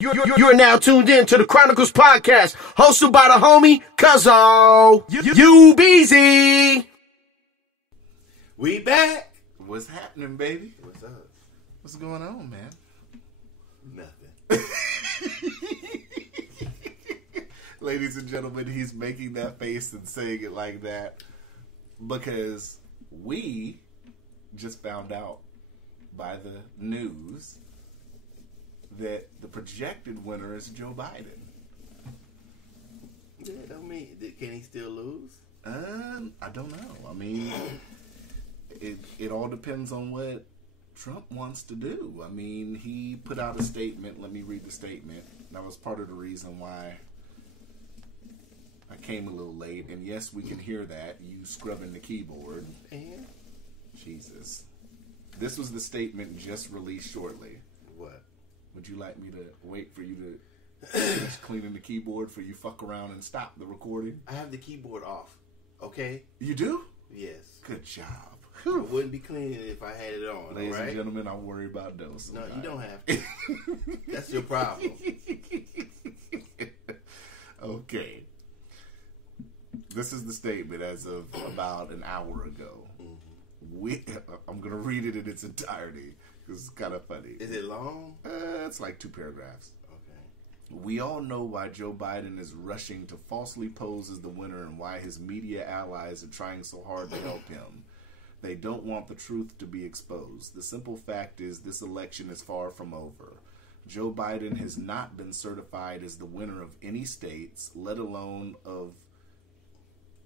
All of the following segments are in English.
You're now tuned in to the Chronicles podcast, hosted by the homie Cuzzo. You busy? We back. What's happening, baby? What's up? What's going on, man? Nothing. Ladies and gentlemen, he's making that face and saying it like that because we just found out by the news that the projected winner is Joe Biden. Yeah, don't mean, can he still lose? I don't know. I mean, it all depends on what Trump wants to do. I mean, he put out a statement. Let me read the statement. That was part of the reason why I came a little late. And yes, we can hear that. You scrubbing the keyboard. And? Jesus. This was the statement just released shortly. What? Would you like me to wait for you to finish cleaning the keyboard for you fuck around and stop the recording? I have the keyboard off. Okay? You do? Yes. Good job. I wouldn't be cleaning it if I had it on. Ladies and gentlemen, I worry about those. No, you don't have to. That's your problem. Okay. This is the statement as of about an hour ago. I'm going to read it in its entirety because it's kind of funny. Is it long? It's like 2 paragraphs. Okay. We all know why Joe Biden is rushing to falsely pose as the winner and why his media allies are trying so hard to help him. They don't want the truth to be exposed. The simple fact is this election is far from over. Joe Biden has not been certified as the winner of any states, let alone of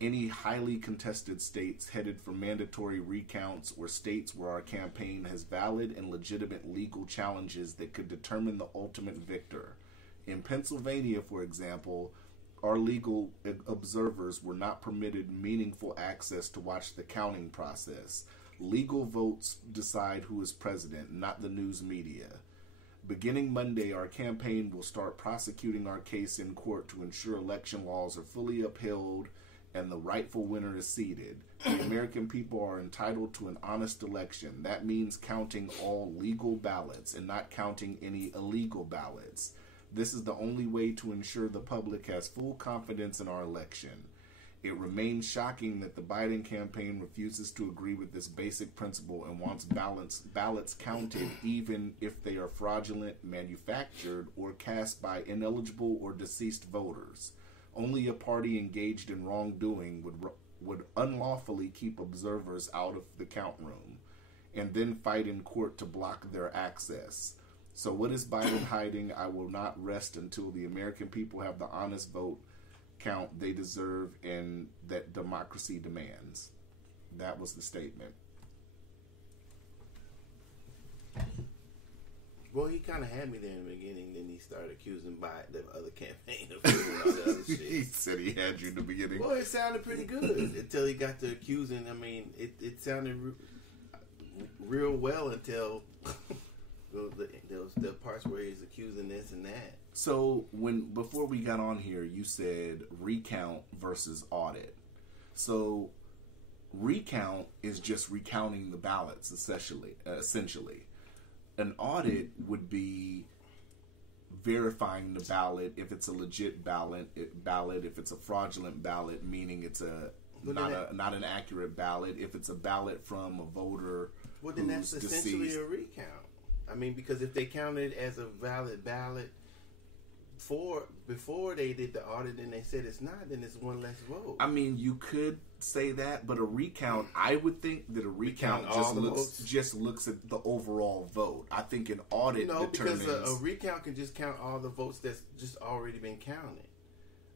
any highly contested states headed for mandatory recounts or states where our campaign has valid and legitimate legal challenges that could determine the ultimate victor. In Pennsylvania, for example, our legal observers were not permitted meaningful access to watch the counting process. Legal votes decide who is president, not the news media. Beginning Monday, our campaign will start prosecuting our case in court to ensure election laws are fully upheld and the rightful winner is seated. The American people are entitled to an honest election. That means counting all legal ballots and not counting any illegal ballots. This is the only way to ensure the public has full confidence in our election. It remains shocking that the Biden campaign refuses to agree with this basic principle and wants ballots counted even if they are fraudulent, manufactured, or cast by ineligible or deceased voters. Only a party engaged in wrongdoing would unlawfully keep observers out of the count room and then fight in court to block their access. So what is Biden hiding? I will not rest until the American people have the honest vote count they deserve and that democracy demands. That was the statement. Well, he kind of had me there in the beginning, then he started accusing by the other campaign of doing all the other shit. He said he had you in the beginning. Well, it sounded pretty good until he got to accusing. I mean, it sounded real well until the parts where he's accusing this and that. So before we got on here, you said recount versus audit. So recount is just recounting the ballots, essentially. An audit would be verifying the ballot if it's a legit ballot, if it's a fraudulent ballot, meaning it's not an accurate ballot, if it's a ballot from a voter well, then who's that's essentially deceased. a recount. I mean, because if they counted as a valid ballot before they did the audit and they said it's not, then it's one less vote. I mean, you could say that, but a recount, I would think that a recount just looks at the overall vote. I think an audit determines... because a recount can just count all the votes that's just already been counted.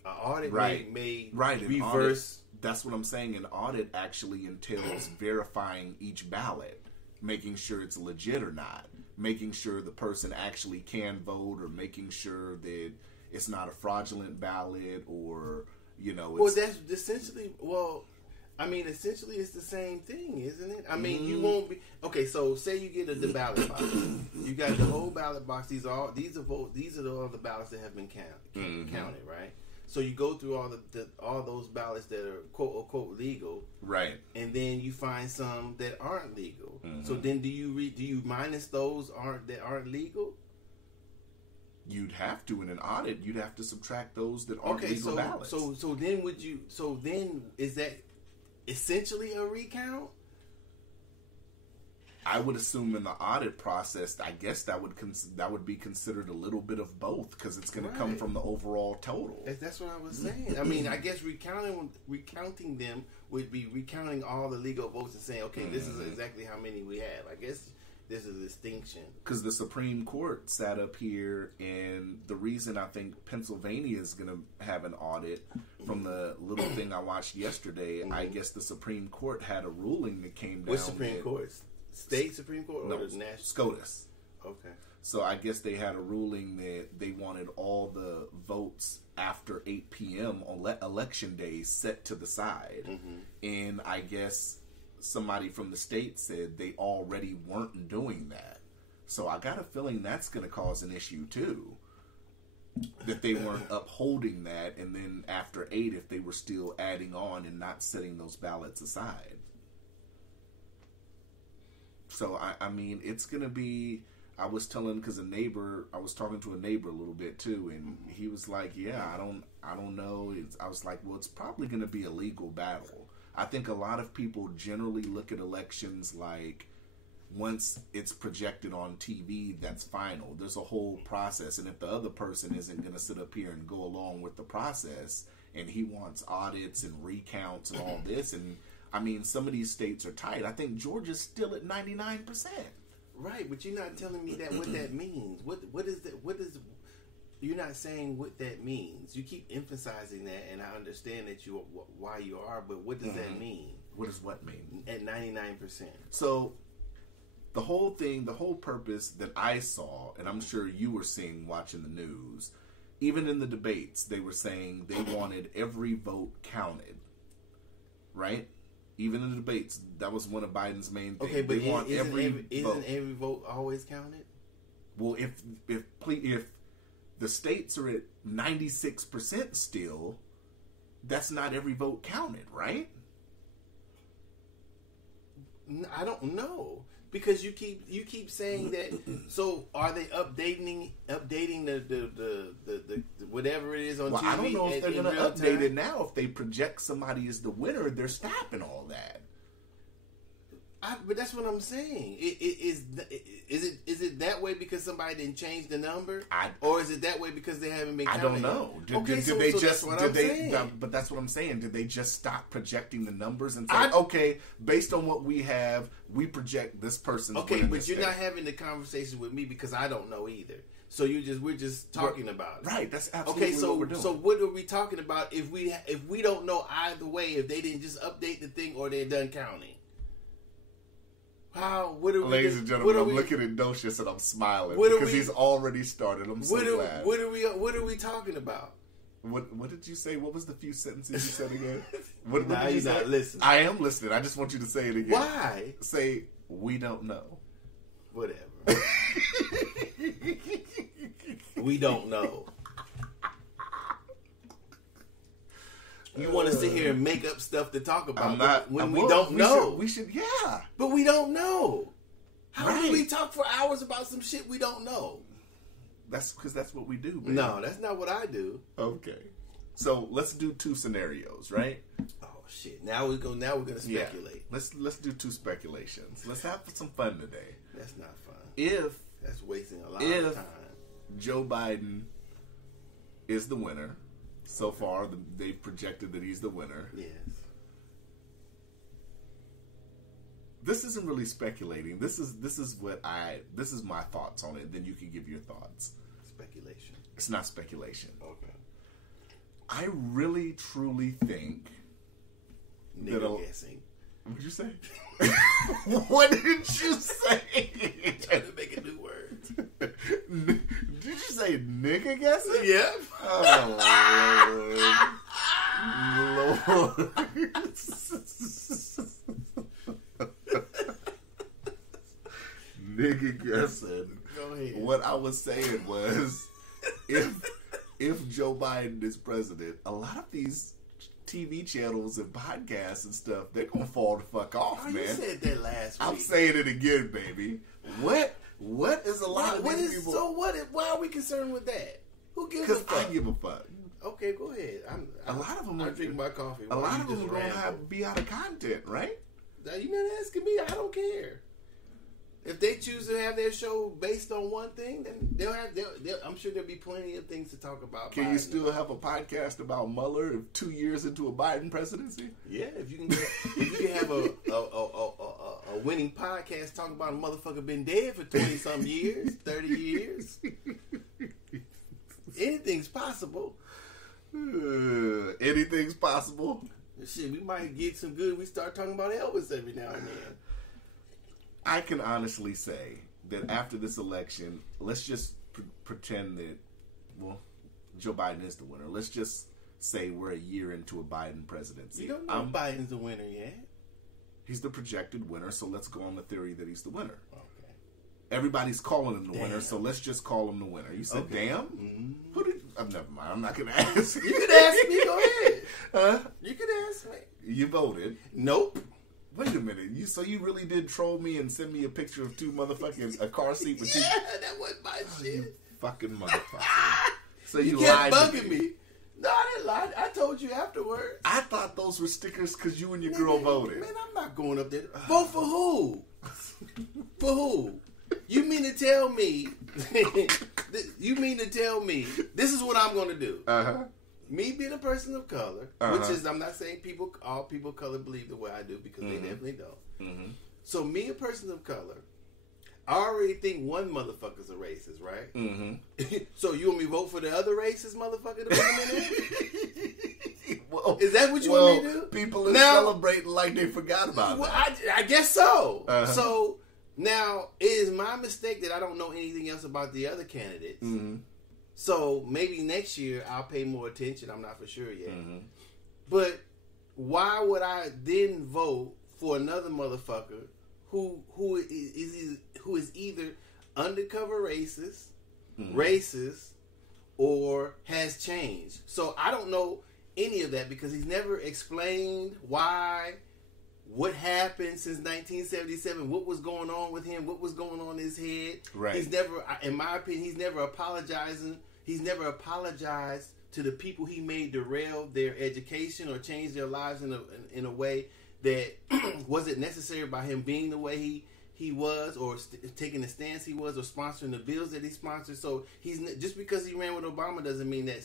An audit may reverse... That's what I'm saying. An audit actually entails verifying each ballot, making sure it's legit or not, making sure the person actually can vote, or making sure that it's not a fraudulent ballot, or, Well, that's essentially... Well, I mean, essentially it's the same thing, isn't it? I mean, you won't be... Okay, so say you get the ballot box. You got the whole ballot box. These are all the ballots that have been counted, right? So you go through all those ballots that are quote unquote legal, right? And then you find some that aren't legal. Mm-hmm. So then do you minus those that aren't legal? You'd have to in an audit. You'd have to subtract those that aren't legal ballots. So then would you? So then is that essentially a recount? I would assume in the audit process, I guess that would be considered a little bit of both because it's going to come from the overall total. That's what I was saying. I mean, I guess recounting them would be recounting all the legal votes and saying, okay, this is exactly how many we have. I guess there's a distinction. Because the Supreme Court sat up here, and the reason I think Pennsylvania is going to have an audit, from the little thing I watched yesterday, I guess the Supreme Court had a ruling that came down. Which Supreme Court? State Supreme Court or the national? SCOTUS. Okay. So I guess they had a ruling that they wanted all the votes after 8 p.m. on election day set to the side. And I guess somebody from the state said they already weren't doing that. So I got a feeling that's going to cause an issue too. That they weren't upholding that, and then after 8, if they were still adding on and not setting those ballots aside. So, I mean, it's going to be, I was talking to a neighbor a little bit too, and he was like, yeah, I don't know. I was like, well, it's probably going to be a legal battle. I think a lot of people generally look at elections like once it's projected on TV, that's final. There's a whole process, and if the other person isn't going to sit up here and go along with the process, and he wants audits and recounts and all this, and I mean, some of these states are tight. I think Georgia's still at 99%. Right, but you're not telling me what that means. What is that? What is? You're not saying what that means. You keep emphasizing that, and I understand that why you are. But what does that mean? What does what mean? At 99%. So the whole thing, the whole purpose that I saw, and I'm sure you were seeing watching the news, even in the debates, they were saying they wanted every vote counted. Right? Even in the debates, that was one of Biden's main things. Okay, but isn't every vote always counted? Well, if the states are at 96% still, that's not every vote counted, right? I don't know, because you keep saying that. So are they updating the whatever it is on TV? I don't know if they're going to update it now. If they project somebody as the winner, they're stopping all that. But that's what I'm saying. Is it that way because somebody didn't change the number, or is it that way because they haven't been counting? I don't know. But that's what I'm saying. Did they just stop projecting the numbers and say, okay, based on what we have, we project this person's okay, but you're not having the conversation with me because I don't know either. So we're just talking about it. Right, that's absolutely what we're doing. So what are we talking about if we don't know either way, if they didn't just update the thing or they're done counting? Ladies and gentlemen, I'm looking at Docious and I'm smiling because he's already started. I'm so glad. What are we talking about? What did you say? What was the few sentences you said again? What now did you say? Not listening. I am listening. I just want you to say it again. Why? Say, we don't know. Whatever. We don't know. You want to sit here and make up stuff to talk about when we don't know. We should, yeah. But we don't know. How do we talk for hours about some shit we don't know? That's because that's what we do, baby. No, that's not what I do. Okay. So let's do 2 scenarios, right? Oh shit! Now we're gonna speculate. Yeah. Let's do 2 speculations. Let's have some fun today. That's not fun. That's wasting a lot of time. Joe Biden is the winner. So far, they've projected that he's the winner. Yes. This isn't really speculating. This is my thoughts on it. Then you can give your thoughts. Speculation. It's not speculation. Okay. I really, truly think. Nigga guessing. What'd you say? What did you say? Trying to make a new word. Did you say nigga guessing? Yep. Oh, Lord. Nigga guessing. Go ahead. What I was saying was, if Joe Biden is president, a lot of these TV channels and podcasts and stuff, they're gonna fall the fuck off, man. You said that last week. I'm saying it again, baby. What? What is a lot of these people? So what? Why are we concerned with that? Who gives a Because fuck? I give a fuck. Okay, go ahead. A lot of them I are drink my coffee. A lot of you them just are going ramble. to be out of content, right? Now, you not asking me. I don't care. If they choose to have their show based on one thing, then they'll have. I'm sure there'll be plenty of things to talk about. Can you still have a podcast about Mueller 2 years into a Biden presidency? Yeah, if you can have a winning podcast talking about a motherfucker been dead for 20-some years, 30 years. Anything's possible. Anything's possible. Shit, we might get some good. We start talking about Elvis every now and then. I can honestly say that after this election, let's just pretend that, well, Joe Biden is the winner. Let's just say we're a year into a Biden presidency. You don't know Biden's the winner yet. He's the projected winner, so let's go on the theory that he's the winner. Okay. Everybody's calling him the winner, so let's just call him the winner. You said, damn? Mm-hmm. Who did... never mind. I'm not going to ask. You can ask me. Go ahead. Huh? You can ask me. You voted. Nope. Wait a minute. So you really did troll me and send me a picture of two motherfucking... a car seat with two... Yeah, that wasn't my shit. You fucking motherfucker. So you kept lied bugging to me. No, I didn't lie. I told you afterwards. I thought those were stickers because you and your girl voted. Man, I'm not going up there. Vote for who? For who? You mean to tell me? You mean to tell me this is what I'm going to do? Me being a person of color, which is, I'm not saying all people of color believe the way I do because they definitely don't. So me, a person of color, I already think one motherfucker's a racist, right? So you want me to vote for the other racist motherfucker to put him in there? Well, is that what you want me to do? People are celebrating like they forgot about well, that. I guess so. So now it is my mistake that I don't know anything else about the other candidates. So maybe next year I'll pay more attention. I'm not for sure yet. But why would I then vote for another motherfucker who is either undercover racist, or has changed? So I don't know any of that because he's never explained why, what happened since 1977, what was going on with him, what was going on in his head. Right. He's never, in my opinion, he's never apologizing. He's never apologized to the people he made derail their education or change their lives in a way that wasn't necessary by him being the way he was, or taking the stance he was, or sponsoring the bills that he sponsored. So he's just because he ran with Obama doesn't mean that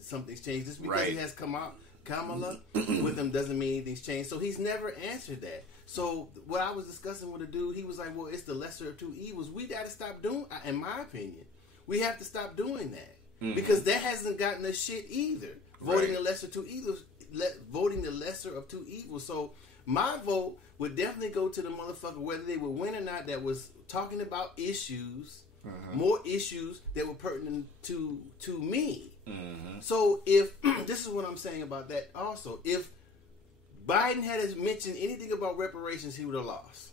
something's changed. Just because he has Kamala with him doesn't mean anything's changed. So he's never answered that. So what I was discussing with a dude, he was like, "Well, it's the lesser of two evils." We got to stop doing. In my opinion, we have to stop doing that because that hasn't gotten us shit either. Voting the lesser of two evils, voting the lesser of two evils. So my vote would definitely go to the motherfucker, whether they would win or not, that was talking about issues, more issues that were pertinent to me. So if, this is what I'm saying about that also, if Biden had mentioned anything about reparations, he would have lost.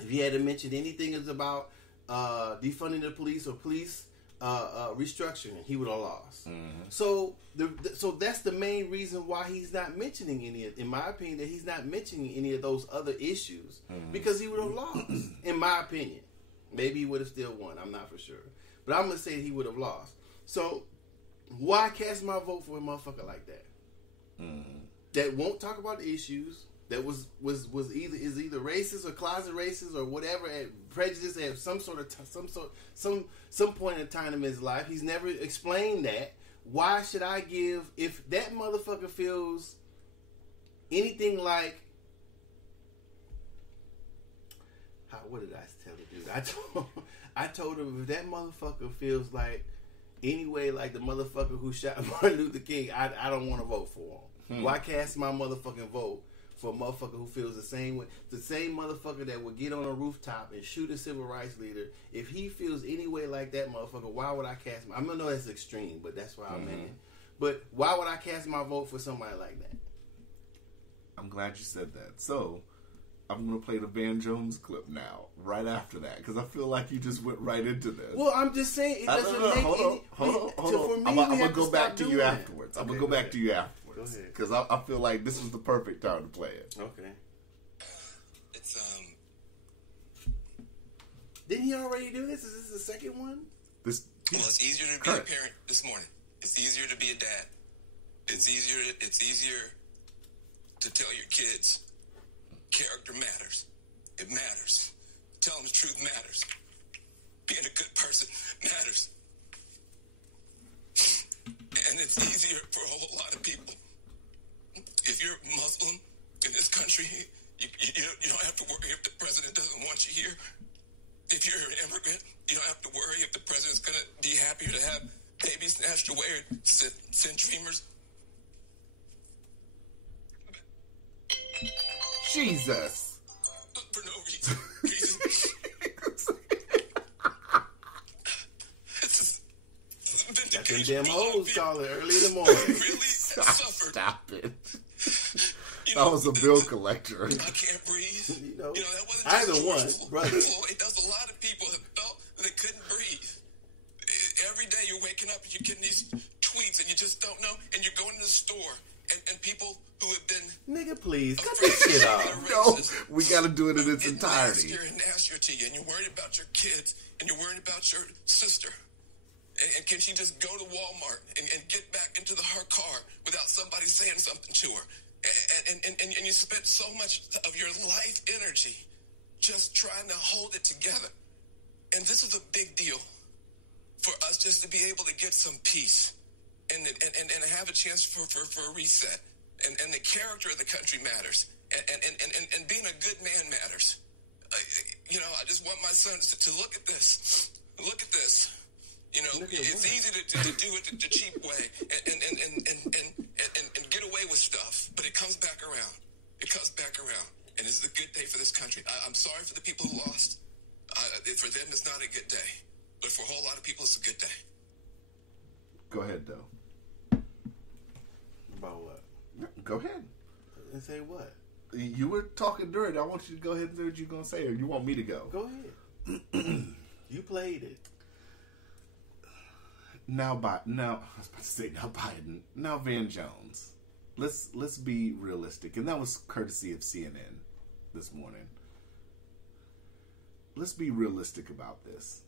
If he had mentioned anything about defunding the police or police restructuring, he would have lost. So that's the main reason why he's not mentioning any of, in my opinion, that he's not mentioning any of those other issues because he would have lost. In my opinion, maybe he would have still won. I'm not for sure, but I'm gonna say he would have lost. So why cast my vote for a motherfucker like that? That won't talk about the issues. That was either racist or closet racist or whatever, prejudice at some point in time in his life. He's never explained that. Why should I give, if that motherfucker feels anything like, what did I tell the dude? I told him if that motherfucker feels like anyway like the motherfucker who shot Martin Luther King, I don't want to vote for him. Why cast my motherfucking vote for a motherfucker who feels the same way, the same motherfucker that would get on a rooftop and shoot a civil rights leader? If he feels any way like that motherfucker, why would I cast my, I know that's extreme, but that's why I'm in. But why would I cast my vote for somebody like that? I'm glad you said that. So I'm going to play the Van Jones clip now, right after that, because I feel like you just went right into this. Well, I'm just saying, it doesn't make any... Hold on. I'm going to go back to you afterwards. I'm going to go back to you afterwards. Because I feel like this was the perfect time to play it. Okay. It's Didn't he already do this? Is this the second one? Well, it's easier to be a parent this morning. It's easier to be a dad. It's easier to tell your kids character matters. It matters. Telling the truth matters. Being a good person matters. And it's easier for a whole lot of people. If you're Muslim in this country, you don't have to worry if the president doesn't want you here. If you're an immigrant, you don't have to worry if the president's going to be happier to have babies snatched away or send dreamers. Jesus. For no reason. Got them damn hoes calling early in the morning. Really suffered. Stop it. That was a bill collector. I can't breathe. That wasn't either just one, brother. Floyd. That was a lot of people that felt they couldn't breathe. Every day you're waking up and you're getting these tweets and you just don't know. And you're going to the store and people who have been... Nigga, please, cut this shit off. No, we got to do it in its entirety. Nastier and nastier to you, and you're worried about your kids and you're worried about your sister. And can she just go to Walmart and get back into her car without somebody saying something to her? And you spent so much of your life energy just trying to hold it together. And this is a big deal for us just to be able to get some peace and have a chance for a reset. And the character of the country matters. And being a good man matters. I just want my sons to look at this. Look at this. It's easy to do it the cheap way and get away with stuff, but it comes back around. It comes back around, and this is a good day for this country. I'm sorry for the people who lost. For them, it's not a good day, but for a whole lot of people, it's a good day. Go ahead, though. About what? Go ahead. And say what? You were talking dirty. I want you to go ahead and say what you're going to say, or you want me to go? Go ahead. You played it. Now I was about to say now Biden. Now Van Jones. Let's be realistic. And that was courtesy of CNN this morning. Let's be realistic about this.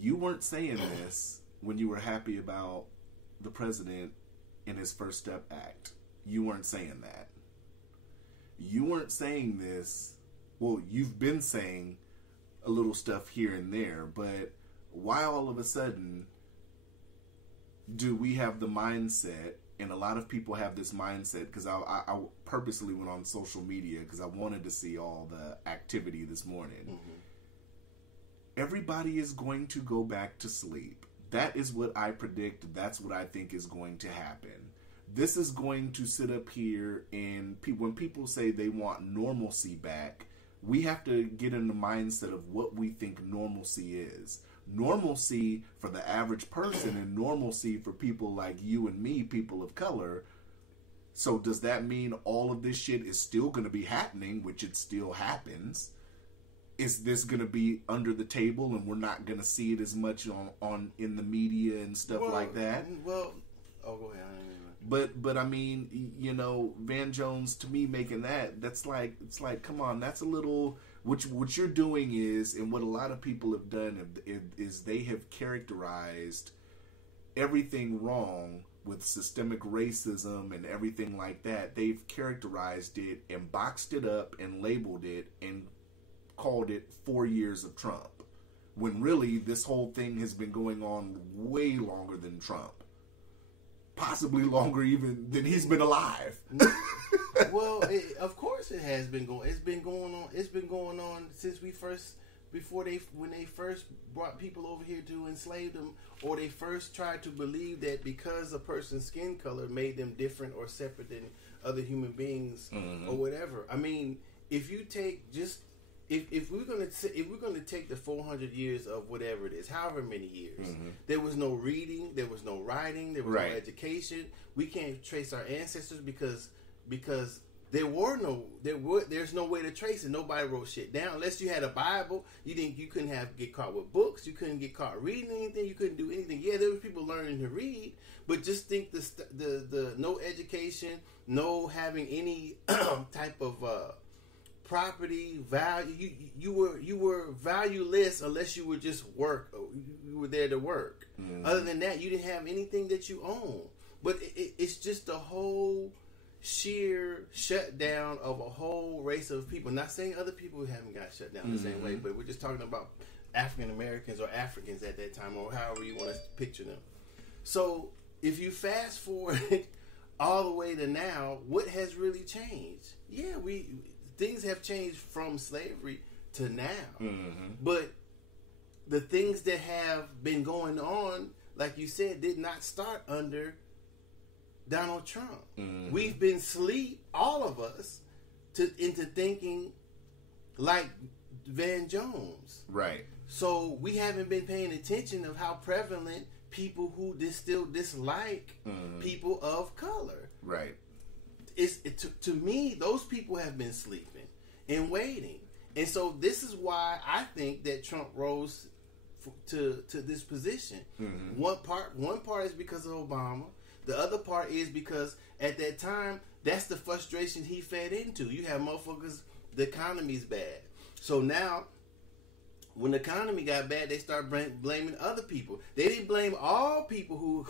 You weren't saying this when you were happy about the president in his First Step Act. You weren't saying that. You weren't saying this. Well, you've been saying a little stuff here and there, but why all of a sudden do we have the mindset, and a lot of people have this mindset, because I purposely went on social media because I wanted to see all the activity this morning. Mm-hmm. Everybody is going to go back to sleep. That is what I predict. That's what I think is going to happen. This is going to sit up here, and when people say they want normalcy back, we have to get in the mindset of what we think normalcy is. Normalcy for the average person and normalcy for people like you and me, people of color. So does that mean all of this shit is still going to be happening, which it still happens? Is this going to be under the table and we're not going to see it as much on in the media and stuff like that? Well, go ahead. But I mean, Van Jones, to me, making that's like, it's like, come on, that's a little. What you're doing is, and what a lot of people have done is they have characterized everything wrong with systemic racism and everything like that. They've characterized it and boxed it up and labeled it and called it 4 years of Trump, when really this whole thing has been going on way longer than Trump. Possibly longer even than he's been alive. Well, of course it has been going. It's been going on. It's been going on since when they first brought people over here to enslave them, or they first tried to believe that because a person's skin color made them different or separate than other human beings, or whatever. I mean, if you take just if we're gonna take the 400 years of whatever it is, however many years, there was no reading, there was no writing, there was no education. We can't trace our ancestors because there's no way to trace it. Nobody wrote shit down unless you had a Bible. You couldn't get caught with books. You couldn't get caught reading anything. You couldn't do anything. Yeah, there was people learning to read, but just think the no education, no having any type of property value. You were valueless unless you were just work. You were there to work. Mm-hmm. Other than that, you didn't have anything that you own. But it's just a whole sheer shutdown of a whole race of people. Not saying other people haven't got shut down the same way, but we're just talking about African Americans or Africans at that time, or however you want to picture them. So if you fast forward all the way to now, what has really changed? Yeah, things have changed from slavery to now. Mm-hmm. But the things that have been going on, like you said, did not start under Donald Trump. Mm-hmm. We've been asleep, all of us, into thinking like Van Jones. Right. So we haven't been paying attention of how prevalent people who still dislike people of color. Right. To me, those people have been sleeping and waiting. And so this is why I think that Trump rose to this position. Mm-hmm. One part is because of Obama. The other part is because at that time, that's the frustration he fed into. You have motherfuckers, the economy's bad. So now, when the economy got bad, they start blaming other people. They didn't blame all people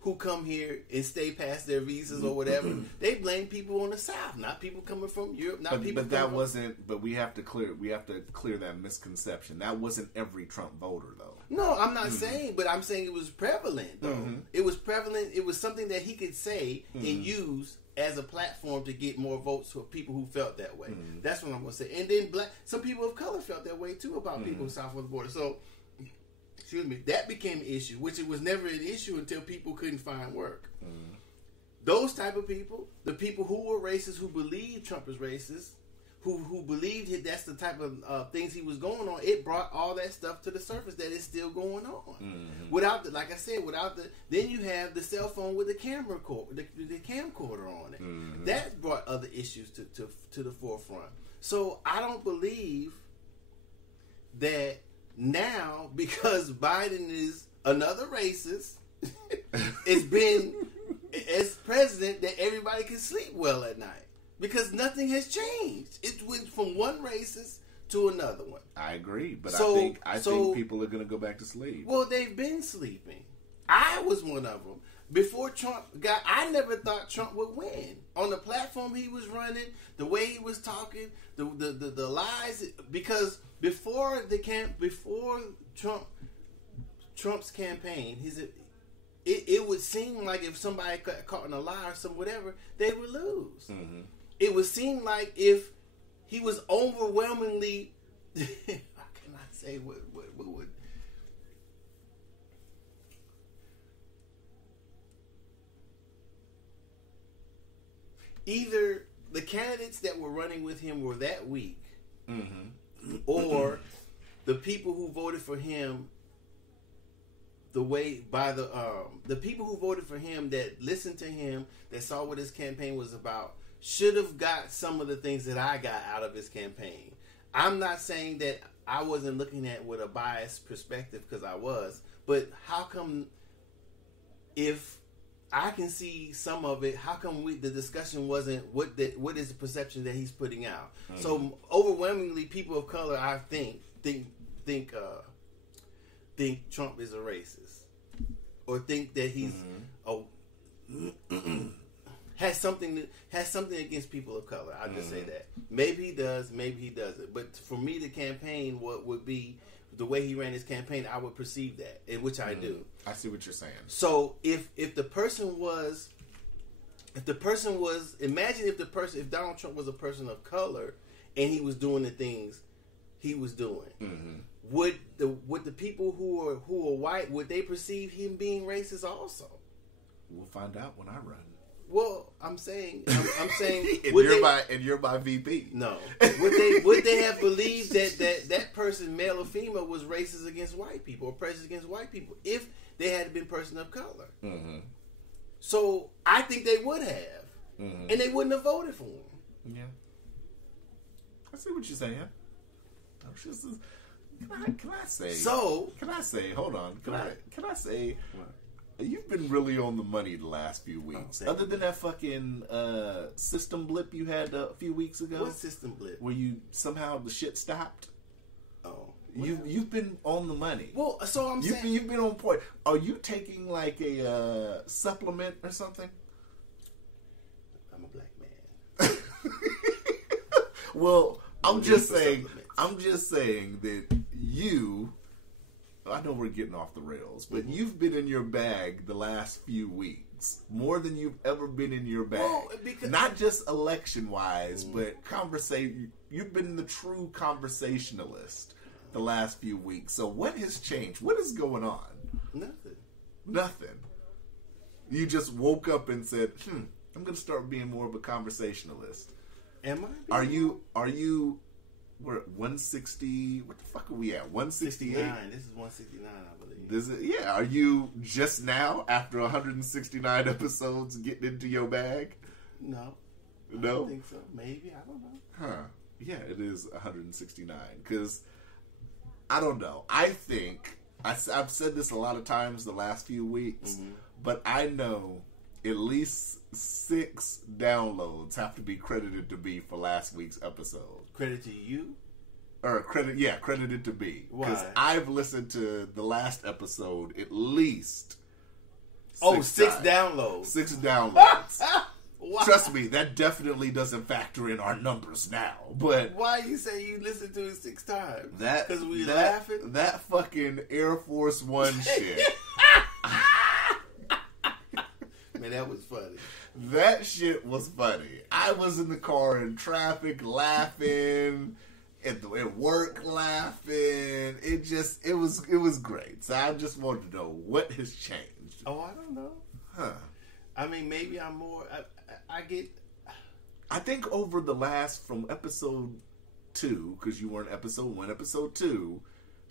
who come here and stay past their visas or whatever. They blame people on the South, not people coming from Europe. But we have to clear that misconception. That wasn't every Trump voter, though. No, I'm not saying, but I'm saying it was prevalent, though. Mm-hmm. It was prevalent. It was something that he could say and use as a platform to get more votes for people who felt that way. Mm-hmm. That's what I'm going to say. And then some people of color felt that way, too, about people south of the border. So, excuse me, that became an issue, which it was never an issue until people couldn't find work. Mm-hmm. Those type of people, the people who were racist, who believed Trump was racist, who believed that's the type of things he was going on, it brought all that stuff to the surface that is still going on. Mm-hmm. Then you have the cell phone with the the camcorder on it. Mm-hmm. That brought other issues to the forefront. So I don't believe that now, because Biden is another racist, it's been as president that everybody can sleep well at night. Because nothing has changed. It went from one racist to another one. I agree, but I think people are going to go back to sleep. Well, they've been sleeping. I was one of them. Before Trump I never thought Trump would win. On the platform he was running, the way he was talking, the lies. Because before Trump's campaign, it would seem like if somebody got caught in a lie or some whatever, they would lose. Mm-hmm. It would seem like if he was overwhelmingly, how can I say what would? Either the candidates that were running with him were that weak, or the people who voted for him the people who voted for him, that listened to him, that saw what his campaign was about, should have got some of the things that I got out of his campaign. I'm not saying that I wasn't looking at it with a biased perspective, because I was, but how come, if I can see some of it, how come the discussion wasn't what is the perception that he's putting out? Mm-hmm. So overwhelmingly, people of color, I think Trump is a racist, or think that he's has something against people of color. I'll just say that. Maybe he does, maybe he doesn't. But for me, the campaign, what would be the way he ran his campaign, I would perceive that, in which I do. I see what you're saying. So if the person was, imagine if Donald Trump was a person of color and he was doing the things he was doing. Mm-hmm. Would the people who are white, would they perceive him being racist also? We'll find out when I run. Well, I'm saying, and you're my VP. No, would they have believed that person, male or female, was racist against white people or prejudiced against white people if they had been a person of color? Mm-hmm. So I think they would have, and they wouldn't have voted for him. Yeah, I see what you're saying. Can I say? So can I say? Hold on. Can I say? You've been really on the money the last few weeks. Oh, Other than that fucking system blip you had a few weeks ago. What system blip? Where you somehow the shit stopped. Oh, you've been on the money. Well, so I'm saying you've been on point. Are you taking like a supplement or something? I'm a black man. Well, I'm just saying supplements. that you. I know we're getting off the rails, but you've been in your bag the last few weeks more than you've ever been in your bag. Well, because not just election wise, but conversation. You've been the true conversationalist the last few weeks. So what has changed? What is going on? Nothing. You just woke up and said, I'm going to start being more of a conversationalist. Am I? Are you? We're at 160. What the fuck are we at? 168. This is 169, I believe. Are you just now after 169 episodes getting into your bag? No. I No. don't think so. Maybe, I don't know. Huh? Yeah, it is 169. Because I don't know. I think I've said this a lot of times the last few weeks, but I know at least 6 downloads have to be credited to me for last week's episode. Credit to you? Or credited to me. Why? Because I've listened to the last episode at least 6 times. downloads. 6 downloads. Why? Trust me, that definitely doesn't factor in our numbers now. But why you say you listened to it 6 times? Because we that, laughing? That fucking Air Force One shit. Man, that was funny. That shit was funny. I was in the car in traffic laughing, at work laughing. It was great. So I just wanted to know what has changed. Oh, I don't know. Huh. I mean, maybe I'm more. I think over the last, from episode 2, because you were in episode 1, episode 2,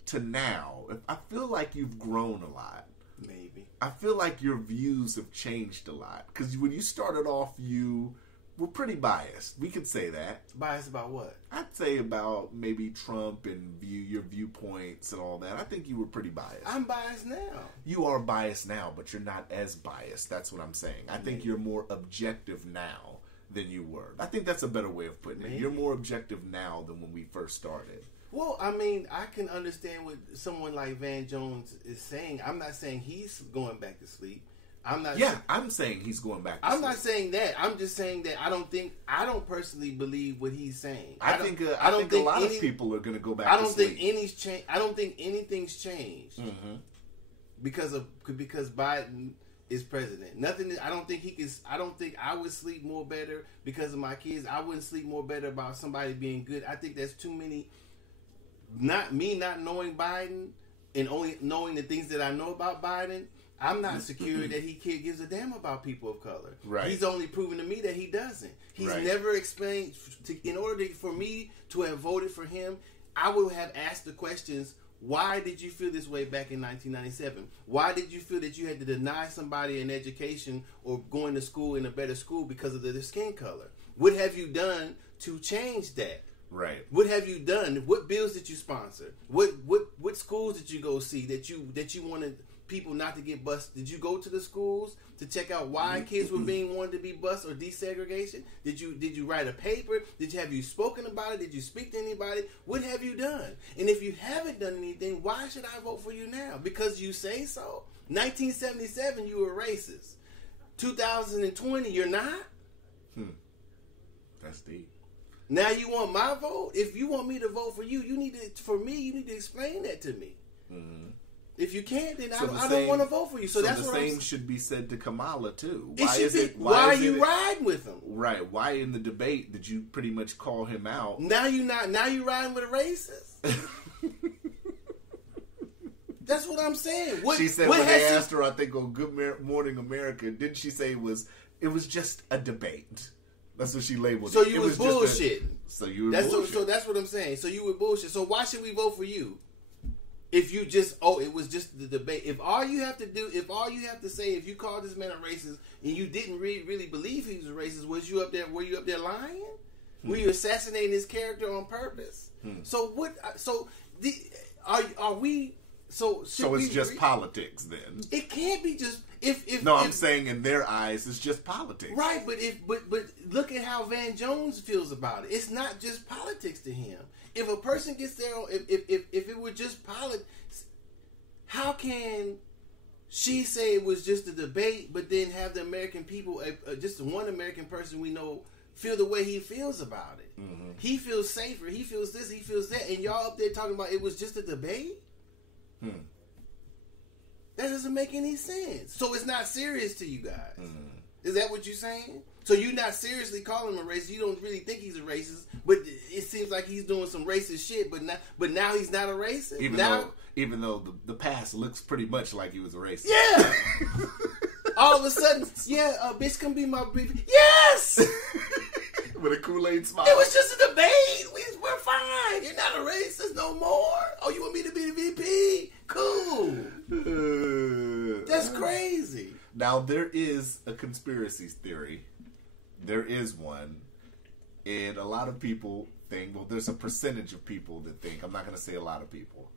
to now, I feel like you've grown a lot. Maybe. I feel like your views have changed a lot. Because when you started off, you were pretty biased. We could say that. Biased about what? I'd say about maybe Trump and your viewpoints and all that. I think you were pretty biased. I'm biased now. You are biased now, but you're not as biased. That's what I'm saying. I think you're more objective now than you were. I think that's a better way of putting it. You're more objective now than when we first started. Well, I mean, I can understand what someone like Van Jones is saying. I'm not saying he's going back to sleep. I'm saying he's going back to sleep. I'm not saying that. I'm just saying that I don't personally believe what he's saying. I think a lot of people are going to go back to sleep. I don't think anything's changed because Biden is president. Nothing. I don't think I would sleep more better because of my kids. I wouldn't sleep more better about somebody being good. I think that's too many. Not knowing Biden and only knowing the things that I know about Biden, I'm not secure that he gives a damn about people of color. Right. He's only proven to me that he doesn't. He's right. never explained. In order for me to have voted for him, I would have asked the questions, why did you feel this way back in 1997? Why did you feel that you had to deny somebody an education or going to school in a better school because of their skin color? What have you done to change that? Right. What have you done? What bills did you sponsor? What schools did you go see that you wanted people not to get bused? Did you go to the schools to check out why kids were being wanted to be bused or desegregation? Did you write a paper? Have you spoken about it? Did you speak to anybody? What have you done? And if you haven't done anything, why should I vote for you now? Because you say so? 1977, you were racist. 2020, you're not? That's deep. Now you want my vote? If you want me to vote for you, you need to explain that to me. Mm-hmm. If you can't, then I don't want to vote for you. So that's the what same should be said to Kamala too. Why are you riding with him? Right. Why in the debate did you pretty much call him out? Now you riding with a racist. That's what I'm saying. She said when they asked her, I think on Good Morning America, didn't she say it was just a debate? That's what she labeled it. So you was bullshitting. So you were bullshitting. So that's what I'm saying. So you were bullshit. So why should we vote for you? If you just, it was just the debate. If all you have to say, if you called this man a racist and you didn't really believe he was a racist, were you up there lying? Were you assassinating his character on purpose? So are we So it's just politics then. It can't be just I'm saying in their eyes it's just politics. Right, but look at how Van Jones feels about it. It's not just politics to him. If a person gets there, if it were just politics, how can she say it was just a debate, but then have the American people, just one American person we know, feel the way he feels about it? Mm-hmm. He feels safer. He feels this. He feels that. And y'all up there talking about it was just a debate? That doesn't make any sense. So it's not serious to you guys. Mm-hmm. Is that what you're saying? So you're not seriously calling him a racist. You don't really think he's a racist, but it seems like he's doing some racist shit. But now he's not a racist. Even though the past looks pretty much like he was a racist. Yeah. All of a sudden, bitch can be my baby. Yes. With a Kool-Aid smile. It was just a debate. We're fine. You're not a racist no more. Oh, you want me to be the VP? Cool. That's crazy. Now, there is a conspiracy theory. There is one. And a lot of people think, well, there's a percentage of people that think, I'm not going to say a lot of people.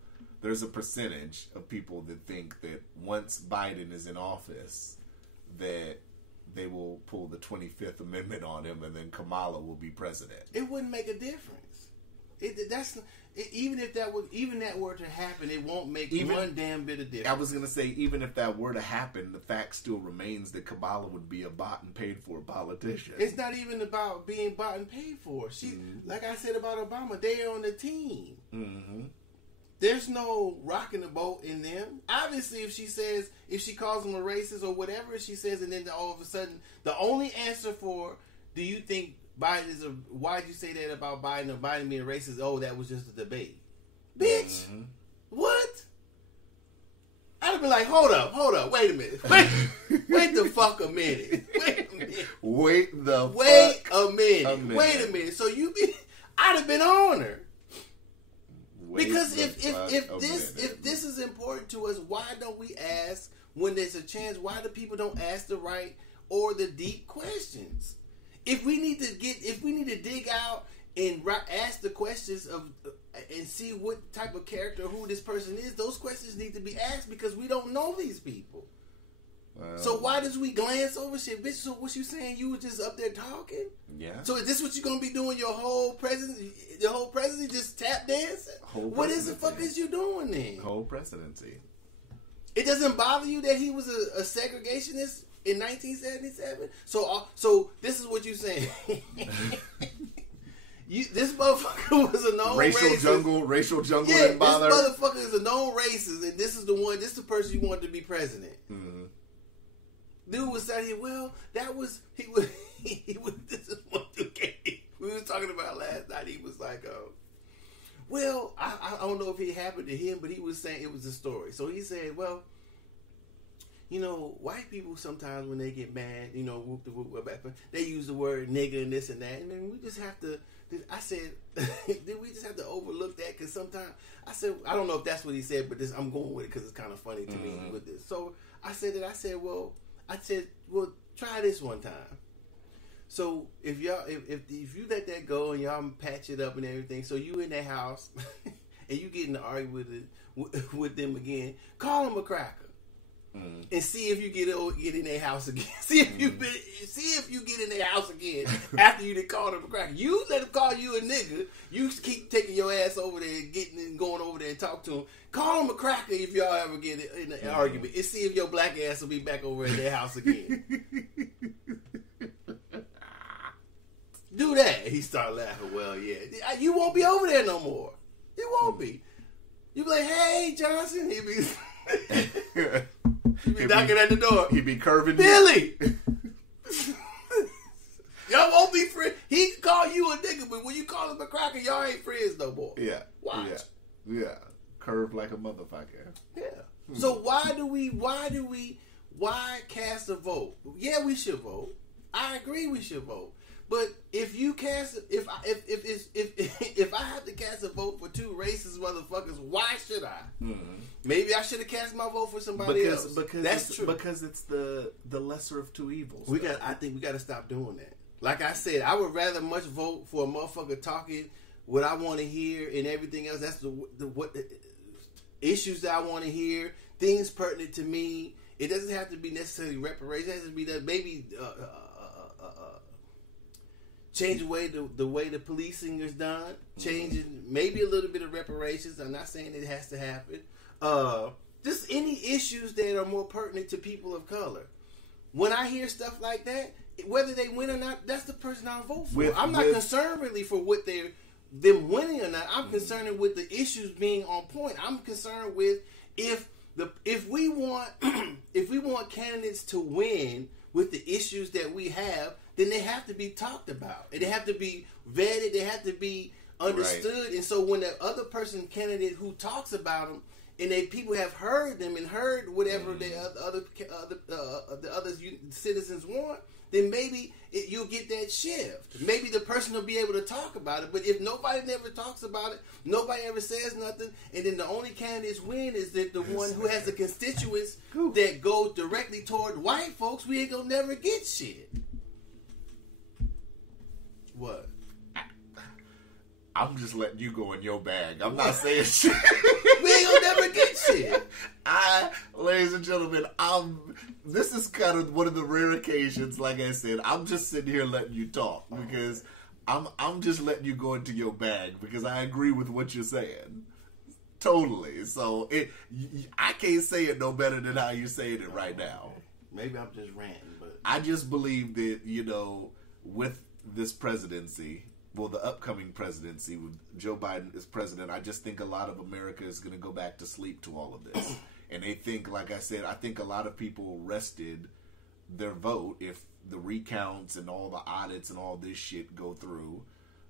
There's a percentage of people that think that once Biden is in office, that they will pull the 25th Amendment on him and then Kamala will be president. It wouldn't make a difference. Even if that were to happen, it won't make one damn bit of difference. I was going to say, even if that were to happen, the fact still remains that Kamala would be a bought and paid for politician. It's not even about being bought and paid for. Like I said about Obama, they're on the team. Mm-hmm. There's no rocking the boat in them. Obviously, if she calls him a racist or whatever she says, and then all of a sudden, the only answer for, do you think Biden is why'd you say that about Biden or Biden being racist? Oh, that was just a debate. Bitch, what? I'd have been like, hold up, wait a minute. Wait the fuck a minute. Wait a minute. Wait a minute. So I'd have been on her. Because if this is important to us, why don't we ask when there's a chance? Why do people don't ask the right or the deep questions? If we need to dig out and ask the questions and see what type of character, who this person is, those questions need to be asked because we don't know these people. So why does we glance over shit, bitch? So what you saying? You were just up there talking? Yeah. So is this what you gonna be doing your whole presidency? The whole presidency just tap dancing? What is the fuck is you doing then? Whole presidency. It doesn't bother you that he was a segregationist in 1977? So this is what you saying. This motherfucker was a known racist. Racial jungle didn't bother. This motherfucker is a known racist, and this is the person you wanted to be president. Mm-hmm. Dude was saying, well, he was this is what we was talking about last night. He was like, well, I don't know if it happened to him, but he was saying it was a story. So he said, well, white people sometimes when they get mad, whoop the whoop, they use the word nigga and this and that. And then we just have to, I said, did we just have to overlook that? Because sometimes, I said, I don't know if that's what he said, but I'm going with it because it's kind of funny to me with this. So I said, well, try this one time. So if you let that go and y'all patch it up and everything, so you in that house and you get in the argument with them again, call them a cracker. And see if you get in their house again. See if you get in their house again after you done called them a cracker. You let them call you a nigga. You keep taking your ass over there and going over there and talk to them. Call them a cracker if y'all ever get in an argument, and see if your black ass will be back over in their house again. Do that. He started laughing. Well, yeah, you won't be over there no more. You won't be. You be like, hey, Johnson. He be knocking at the door. He be curving. Billy! Y'all won't be friends. He can call you a nigga, but when you call him a cracker, y'all ain't friends no more. Yeah. Watch. Yeah. Curve like a motherfucker. Yeah. So why cast a vote? Yeah, we should vote. I agree we should vote. But if I have to cast a vote for two racist motherfuckers, why should I? Mm-hmm. Maybe I should have cast my vote for somebody else. That's true. Because it's the lesser of two evils. I think we got to stop doing that. Like I said, I would rather much vote for a motherfucker talking what I want to hear and everything else. That's issues that I want to hear, things pertinent to me. It doesn't have to be necessarily reparations. It has to be that maybe change the way the policing is done, changing maybe a little bit of reparations. I'm not saying it has to happen. Just any issues that are more pertinent to people of color. When I hear stuff like that, whether they win or not, that's the person I'll vote for. I'm not concerned really for what them winning or not. I'm concerned with the issues being on point. I'm concerned with if we want candidates to win with the issues that we have, then they have to be talked about. They have to be vetted. They have to be understood. Right. And so when the other candidate who talks about them, and people have heard them and heard whatever the other citizens want, then maybe you'll get that shift. Maybe the person will be able to talk about it. But if nobody never talks about it, nobody ever says nothing, and then the only candidates win is that the one who has the constituents that go directly toward white folks, we ain't gonna never get shit. What? I'm just letting you go in your bag. I'm not saying shit. We ain't gonna never get shit. Ladies and gentlemen, this is kind of one of the rare occasions, like I said, I'm just sitting here letting you talk because I'm just letting you go into your bag because I agree with what you're saying. Totally. So I can't say it no better than how you're saying it right now. Maybe I'm just ranting, but I just believe that, with this presidency, well, the upcoming presidency with Joe Biden as president, I just think a lot of America is going to go back to sleep to all of this. And they think, like I said, I think a lot of people rested their vote if the recounts and all the audits and all this shit go through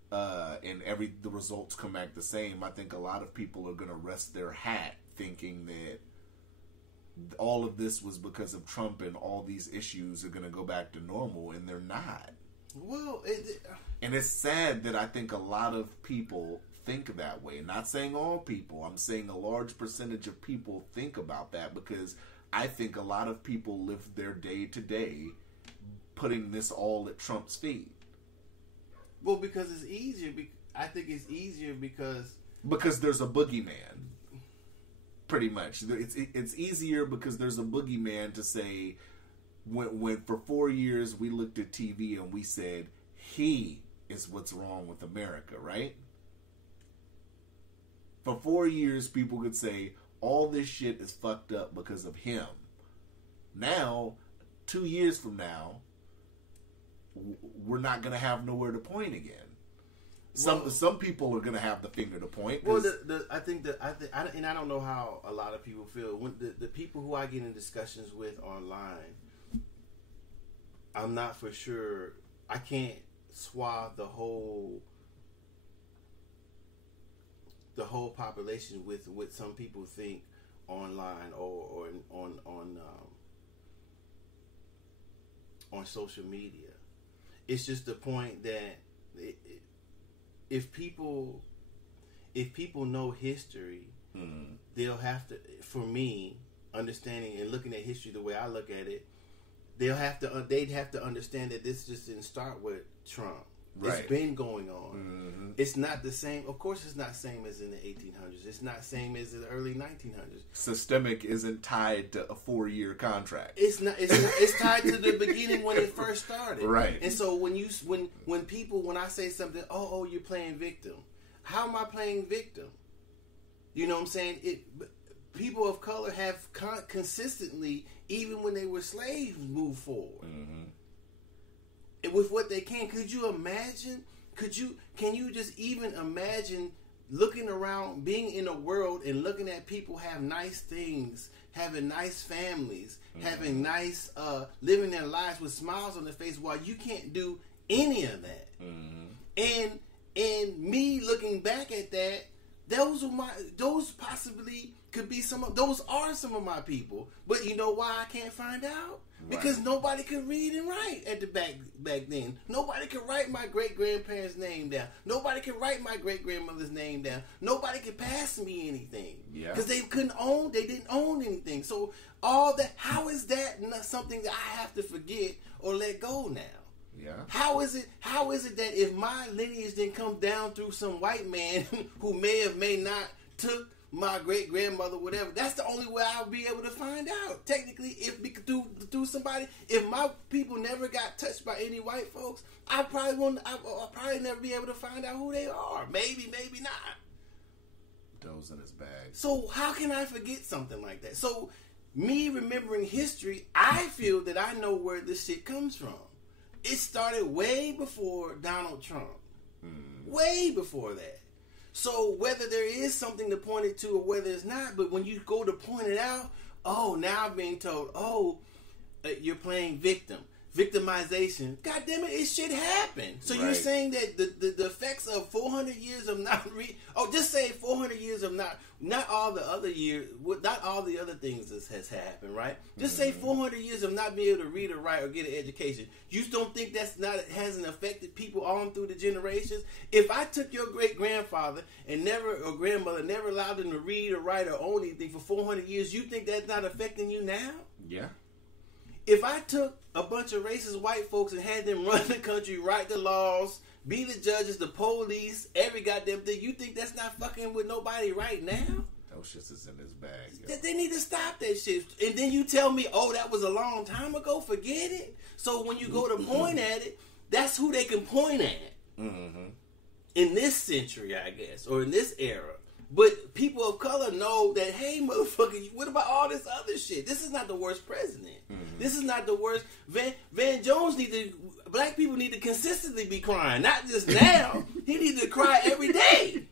and the results come back the same. I think a lot of people are going to rest their hat thinking that all of this was because of Trump and all these issues are going to go back to normal, and they're not. Well, and it's sad that I think a lot of people think that way. Not saying all people. I'm saying a large percentage of people think about that because I think a lot of people live their day to day putting this all at Trump's feet. Well, because it's easier. I think it's easier because there's a boogeyman. Pretty much. It's easier because there's a boogeyman to say, when for 4 years we looked at TV and we said, he is what's wrong with America, right? For 4 years, people could say, all this shit is fucked up because of him. Now, 2 years from now, we're not going to have nowhere to point again. Some people are going to have the finger to point. Well, I don't know how a lot of people feel. When the people who I get in discussions with online, I'm not for sure. I can't swathe the whole population with what some people think online or on social media. It's just the point that if people know history, they'll have to. For me, understanding and looking at history the way I look at it, they'd have to understand that this just didn't start with Trump. Right. It's been going on. Mm-hmm. It's not the same. Of course, it's not the same as in the 1800s. It's not the same as in the early 1900s. Systemic isn't tied to a 4-year contract. It's not. It's tied to the beginning when it first started. Right. And so when I say something, oh, you're playing victim. How am I playing victim? You know what I'm saying? People of color have consistently, even when they were slaves, moved forward. Mm-hmm. With what they can. Could you imagine? Can you just even imagine looking around, being in a world and looking at people have nice things, having nice families, having nice, living their lives with smiles on their face while you can't do any of that? Mm-hmm. And me looking back at that, those possibly could be those are some of my people. But you know why I can't find out? Because nobody could read and write at the back then. Nobody could write my great-grandparents' name down. Nobody could write my great-grandmother's name down. Nobody could pass me anything. Because they didn't own anything. So all that, how is that not something that I have to forget or let go now? Yeah. How is it that if my lineage didn't come down through some white man who may not took my great grandmother, whatever. That's the only way I'll be able to find out. Technically, if we could do somebody, if my people never got touched by any white folks, I'll probably never be able to find out who they are. Maybe not. Those in his bag. So how can I forget something like that? So me remembering history, I feel that I know where this shit comes from. It started way before Donald Trump. Way before that. So whether there is something to point it to or whether it's not, but when you go to point it out, now I'm being told, you're playing victim. Victimization. God damn it shit happened. So You're saying that the effects of 400 years of not just say 400 years of not all the other years, not all the other things has happened, right? Just say 400 years of not being able to read or write or get an education. You don't think hasn't affected people on through the generations? If I took your great grandfather or grandmother never allowed them to read or write or own anything for 400 years, you think that's not affecting you now? Yeah. If I took a bunch of racist white folks and had them run the country, write the laws, be the judges, the police, every goddamn thing, you think that's not fucking with nobody right now? Those shits is in his bag. They need to stop that shit. And then you tell me, that was a long time ago, forget it. So when you go to point at it, that's who they can point at. Mm-hmm. In this century, I guess, or in this era. But people of color know that, hey, motherfucker, what about all this other shit? This is not the worst president. Mm-hmm. This is not the worst. Van Jones black people need to consistently be crying, not just now. He needs to cry every day.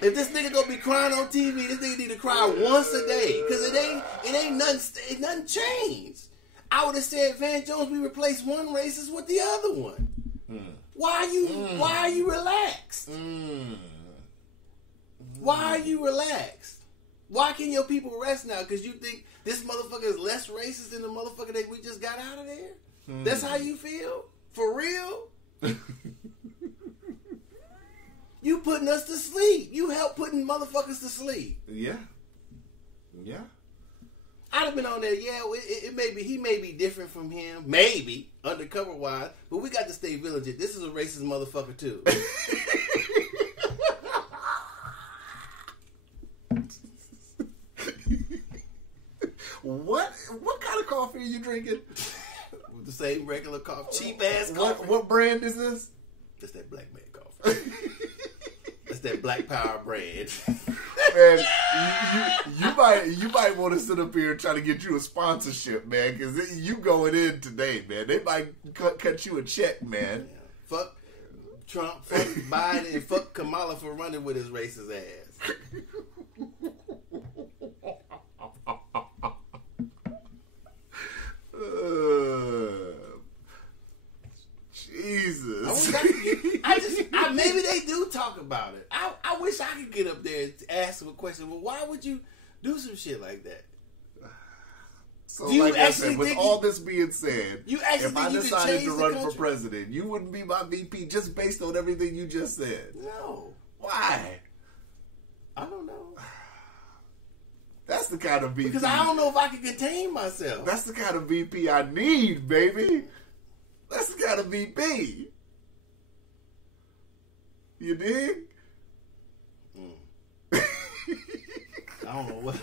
If this nigga gonna be crying on TV, this nigga need to cry once a day. Because it ain't nothing changed. I would have said, Van Jones, we replaced one racist with the other one. Why are you relaxed? Why are you relaxed? Why can your people rest now? Because you think this motherfucker is less racist than the motherfucker that we just got out of there? That's how you feel? For real? You putting us to sleep. You help putting motherfuckers to sleep. Yeah. I'd have been on there, it may be, he may be different from him, maybe, undercover wise, but we got to stay vigilant. This is a racist motherfucker too. What kind of coffee are you drinking? With the same regular coffee, cheap ass coffee. What brand is this? That's that black man coffee. That's that Black Power brand. Man, you might want to sit up here and try to get you a sponsorship, man, because you going in today, man. They might cut you a check, man. Yeah. Fuck Trump, fuck Biden, and fuck Kamala for running with his racist ass. Jesus. Maybe they do talk about it. I wish I could get up there and ask them a question. Well, why would you do some shit like that? So, like I said, with all this being said, if I decided to run for president, you wouldn't be my VP just based on everything you just said. No. Why? I don't know. That's the kind of VP. Because I don't know if I can contain myself. That's the kind of VP I need, baby. That's the kind of VP. You dig? I don't know what.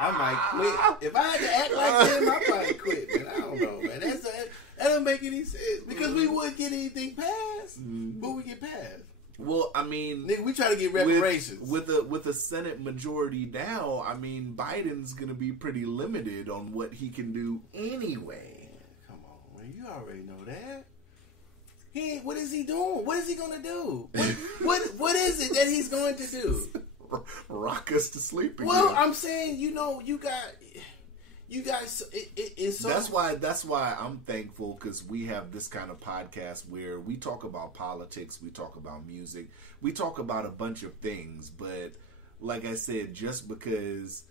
I might quit. If I had to act like them, I'd probably quit, man. I don't know, man. That doesn't make any sense. Because we wouldn't get anything passed, but we get passed. Well, I mean, nigga, we try to get reparations. With a Senate majority now, I mean, Biden's going to be pretty limited on what he can do anyway. Come on, man. You already know that. What is he doing? What is he going to do? What is it that he's going to do? Rock us to sleep again. Well, I'm saying, you guys. That's why I'm thankful, because we have this kind of podcast where we talk about politics, we talk about music, we talk about a bunch of things. But like I said, just because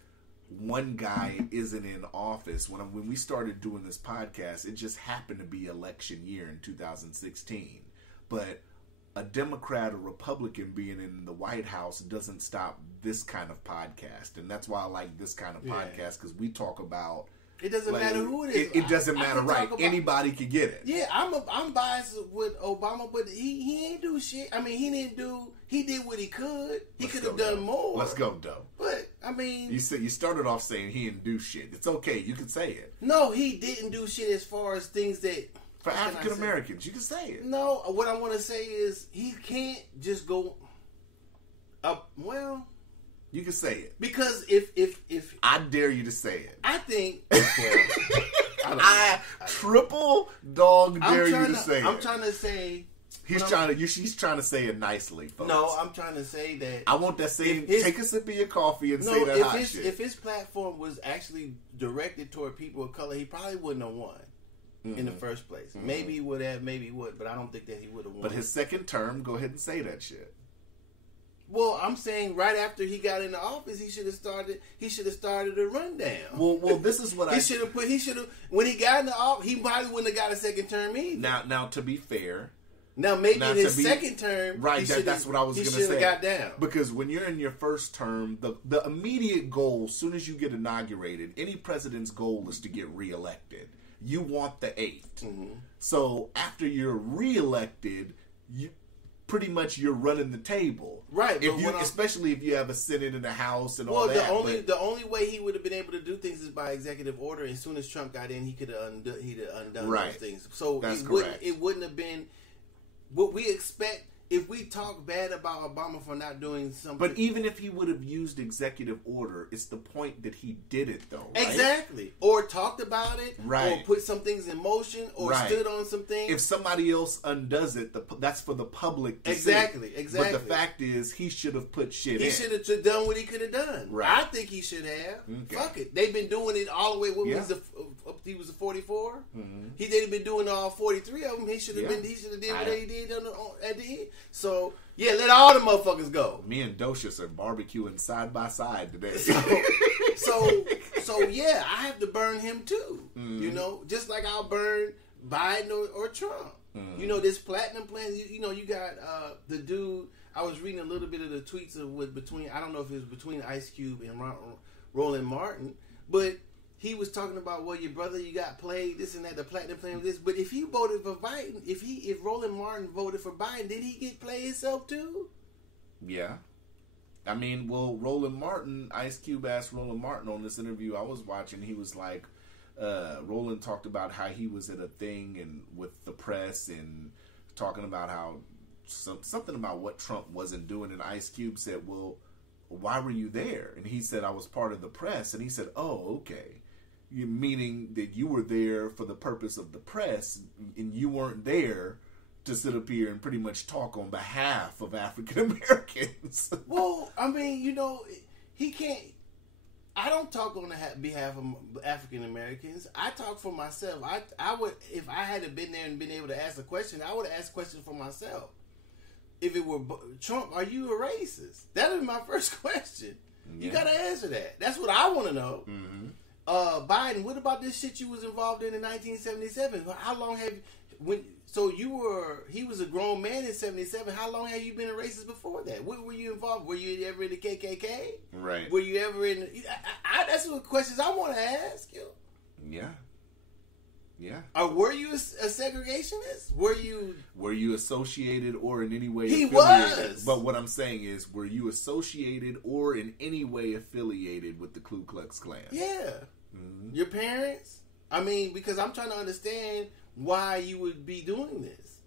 one guy isn't in office, when we started doing this podcast, it just happened to be election year in 2016. But a Democrat or Republican being in the White House doesn't stop this kind of podcast. And that's why I like this kind of podcast, because we talk about It doesn't matter who it is. It doesn't matter, right? Anybody can get it. Yeah, I'm biased with Obama, but he ain't do shit. I mean, he did what he could. He could have done more. Let's go, Doe. But I mean, you started off saying he didn't do shit. It's okay. You can say it. No, he didn't do shit as far as things that for African Americans. You can say it. No, what I want to say is he can't just go up. Well. You can say it. Because if I dare you to say it. I think I triple dog dare you to say it. I'm trying to say She's trying to say it nicely, folks. No, I'm trying to say that I want that same take a sip of your coffee and say that hot shit. If his platform was actually directed toward people of color, he probably wouldn't have won in the first place. Maybe he would have, maybe he would, but I don't think that he would have won. But his second term, go ahead and say that shit. Well, I'm saying right after he got into office, he should have started a rundown. Well, this is what he should have when he got into office, he probably wouldn't have got a second term either. Now to be fair, maybe in his second term, right? That's what I was going to say. Got down because when you're in your first term, the immediate goal, as soon as you get inaugurated, any president's goal is to get reelected. You want the 8th. So after you're reelected, pretty much you're running the table, right? Especially if you have a Senate and a House and all that. The only way he would have been able to do things is by executive order. As soon as Trump got in, he could have undone those things. So it wouldn't have been what we expect. If we talk bad about Obama for not doing something, but even if he would have used executive order, it's the point that he did it though, right? Exactly, or talked about it, right? Or put some things in motion, or stood on some things. If somebody else undoes it, that's for the public to see. Exactly. But the fact is, he should have put shit in. He should have done what he could have done. Right. I think he should have. Okay. Fuck it. They've been doing it all the way. He was a 44. They've been doing all 43 of them. He should have been. He should have did what he did at the end. So yeah, let all the motherfuckers go. Me and Docious are barbecuing side by side today. So yeah, I have to burn him too. You know, just like I'll burn Biden or Trump. You know, this platinum plan. You know, you got the dude. I was reading a little bit of the tweets between. I don't know if it was between Ice Cube and Roland Martin, but he was talking about, well, your brother, you got played, this and that, the platinum plan, this. But if he voted for Biden, if Roland Martin voted for Biden, did he get played himself too? Yeah. I mean, well, Roland Martin, Ice Cube asked Roland Martin on this interview I was watching, he was like, Roland talked about how he was at a thing and with the press and talking about how something about what Trump wasn't doing, and Ice Cube said, well, why were you there? And he said, I was part of the press. And he said, oh, okay. Meaning that you were there for the purpose of the press and you weren't there to sit up here and pretty much talk on behalf of African Americans. Well, I mean, you know, he can't. I don't talk on behalf of African Americans. I talk for myself. I would, if I had been there and been able to ask a question, I would have asked a question for myself. If it were Trump, are you a racist? That is my first question. Yeah. You got to answer that. That's what I want to know. Biden, what about this shit you was involved in 1977? How long have he was a grown man in 77. How long have you been a racist before that? What were you involved? Were you ever in the KKK? Right. Were you ever in? That's what questions I want to ask you. Yeah. Yeah. Or were you a segregationist? Were you associated or in any way affiliated? Was. But what I'm saying is, were you associated or in any way affiliated with the Ku Klux Klan? Yeah. Your parents? I mean, because I'm trying to understand why you would be doing this.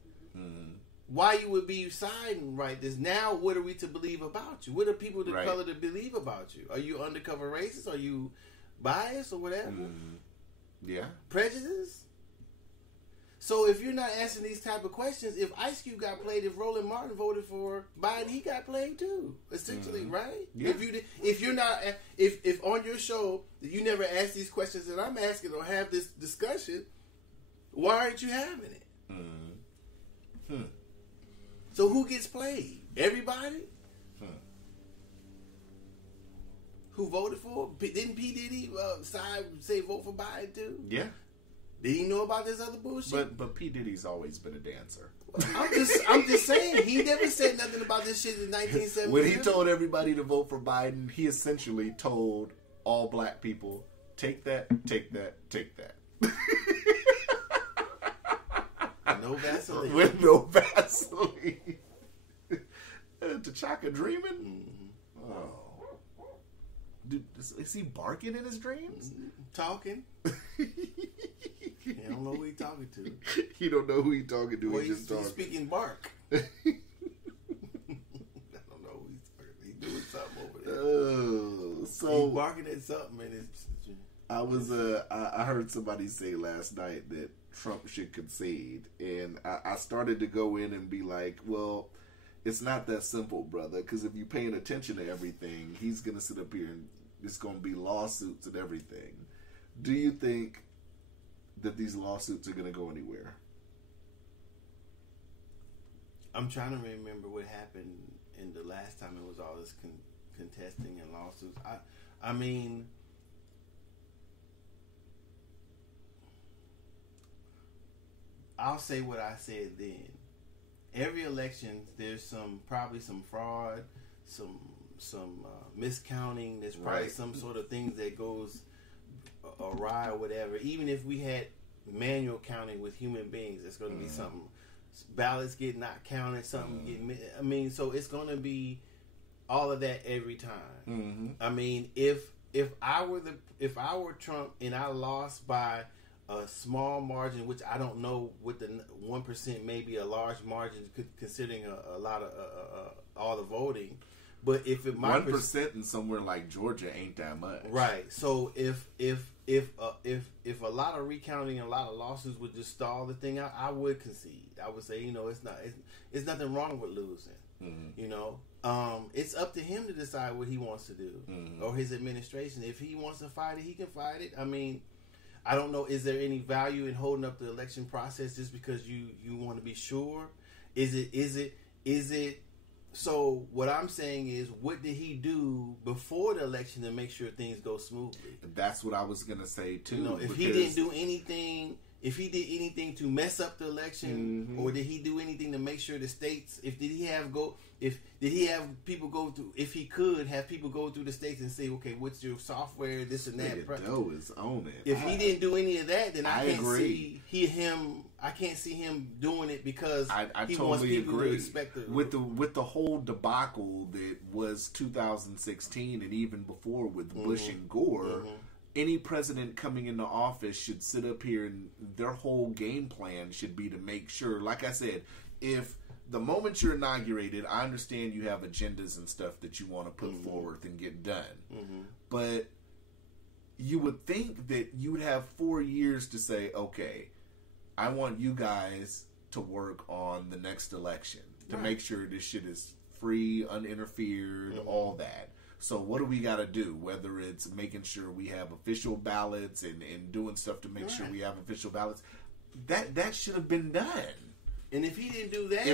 Why you would be siding right this. Now, what are we to believe about you? What are people of color to believe about you? Are you undercover racist? Are you biased or whatever? Yeah. Prejudice? So if you're not answering these type of questions, if Ice Cube got played, if Roland Martin voted for Biden, he got played too. Essentially, right? Yeah. If you're not, if on your show you never ask these questions that I'm asking or have this discussion, why aren't you having it? So who gets played? Everybody? Who voted for? Didn't P. Diddy say vote for Biden too? Yeah. Did he know about this other bullshit? But P. Diddy's always been a dancer. I'm just saying, he never said nothing about this shit in 1970. When he told everybody to vote for Biden, he essentially told all black people Take that. Take that. Take that. No Vaseline. With no Vaseline. T'Chaka dreaming? Mm-hmm. Oh. Dude, is he barking in his dreams? Talking. He don't know who he talking to. He don't know who he talking to. Well, he's just talking. He's speaking bark. I don't know who he's talking to. He's doing something over there. Oh, so he's barking at something, and it's. I heard somebody say last night that Trump should concede, and I started to go in and be like, well, it's not that simple, brother, because if you're paying attention to everything, he's going to sit up here and it's going to be lawsuits and everything. Do you think that these lawsuits are going to go anywhere? I'm trying to remember what happened in the last time it was all this contesting and lawsuits. I mean... I'll say what I said then. Every election, there's probably some fraud, some miscounting. There's probably some sort of things that goes awry or whatever. Even if we had manual counting with human beings, there's going to be something. Ballots get not counted, something get. I mean, so it's going to be all of that every time. Mm-hmm. I mean, if I were Trump and I lost by a small margin, which I don't know, with the 1%, maybe a large margin, considering a lot of all the voting. But if it 1% in somewhere like Georgia ain't that much, right? So if a lot of recounting and a lot of lawsuits would just stall the thing out, I would concede. I would say, it's nothing wrong with losing. Mm-hmm. It's up to him to decide what he wants to do, or his administration. If he wants to fight it, he can fight it. I mean, I don't know. Is there any value in holding up the election process just because you want to be sure? Is it? So what I'm saying is, what did he do before the election to make sure things go smoothly? That's what I was gonna say too. If he didn't do anything, if he did anything to mess up the election, or did he do anything to make sure the states? Did he have people go through? If he could have people go through the states and say, okay, what's your software, this and that. Doe is on it. If he didn't do any of that, then I can't see him. I can't see him doing it because I he totally wants people agree. to expect with the whole debacle that was 2016 and even before with Bush and Gore. Any president coming into office should sit up here and their whole game plan should be to make sure, like I said, if the moment you're inaugurated, I understand you have agendas and stuff that you want to put forward and get done. But you would think that you would have 4 years to say, okay, I want you guys to work on the next election to make sure this shit is free, uninterfered, all that. So what do we got to do? Whether it's making sure we have official ballots and doing stuff to make sure we have official ballots, that should have been done. And if he didn't do that,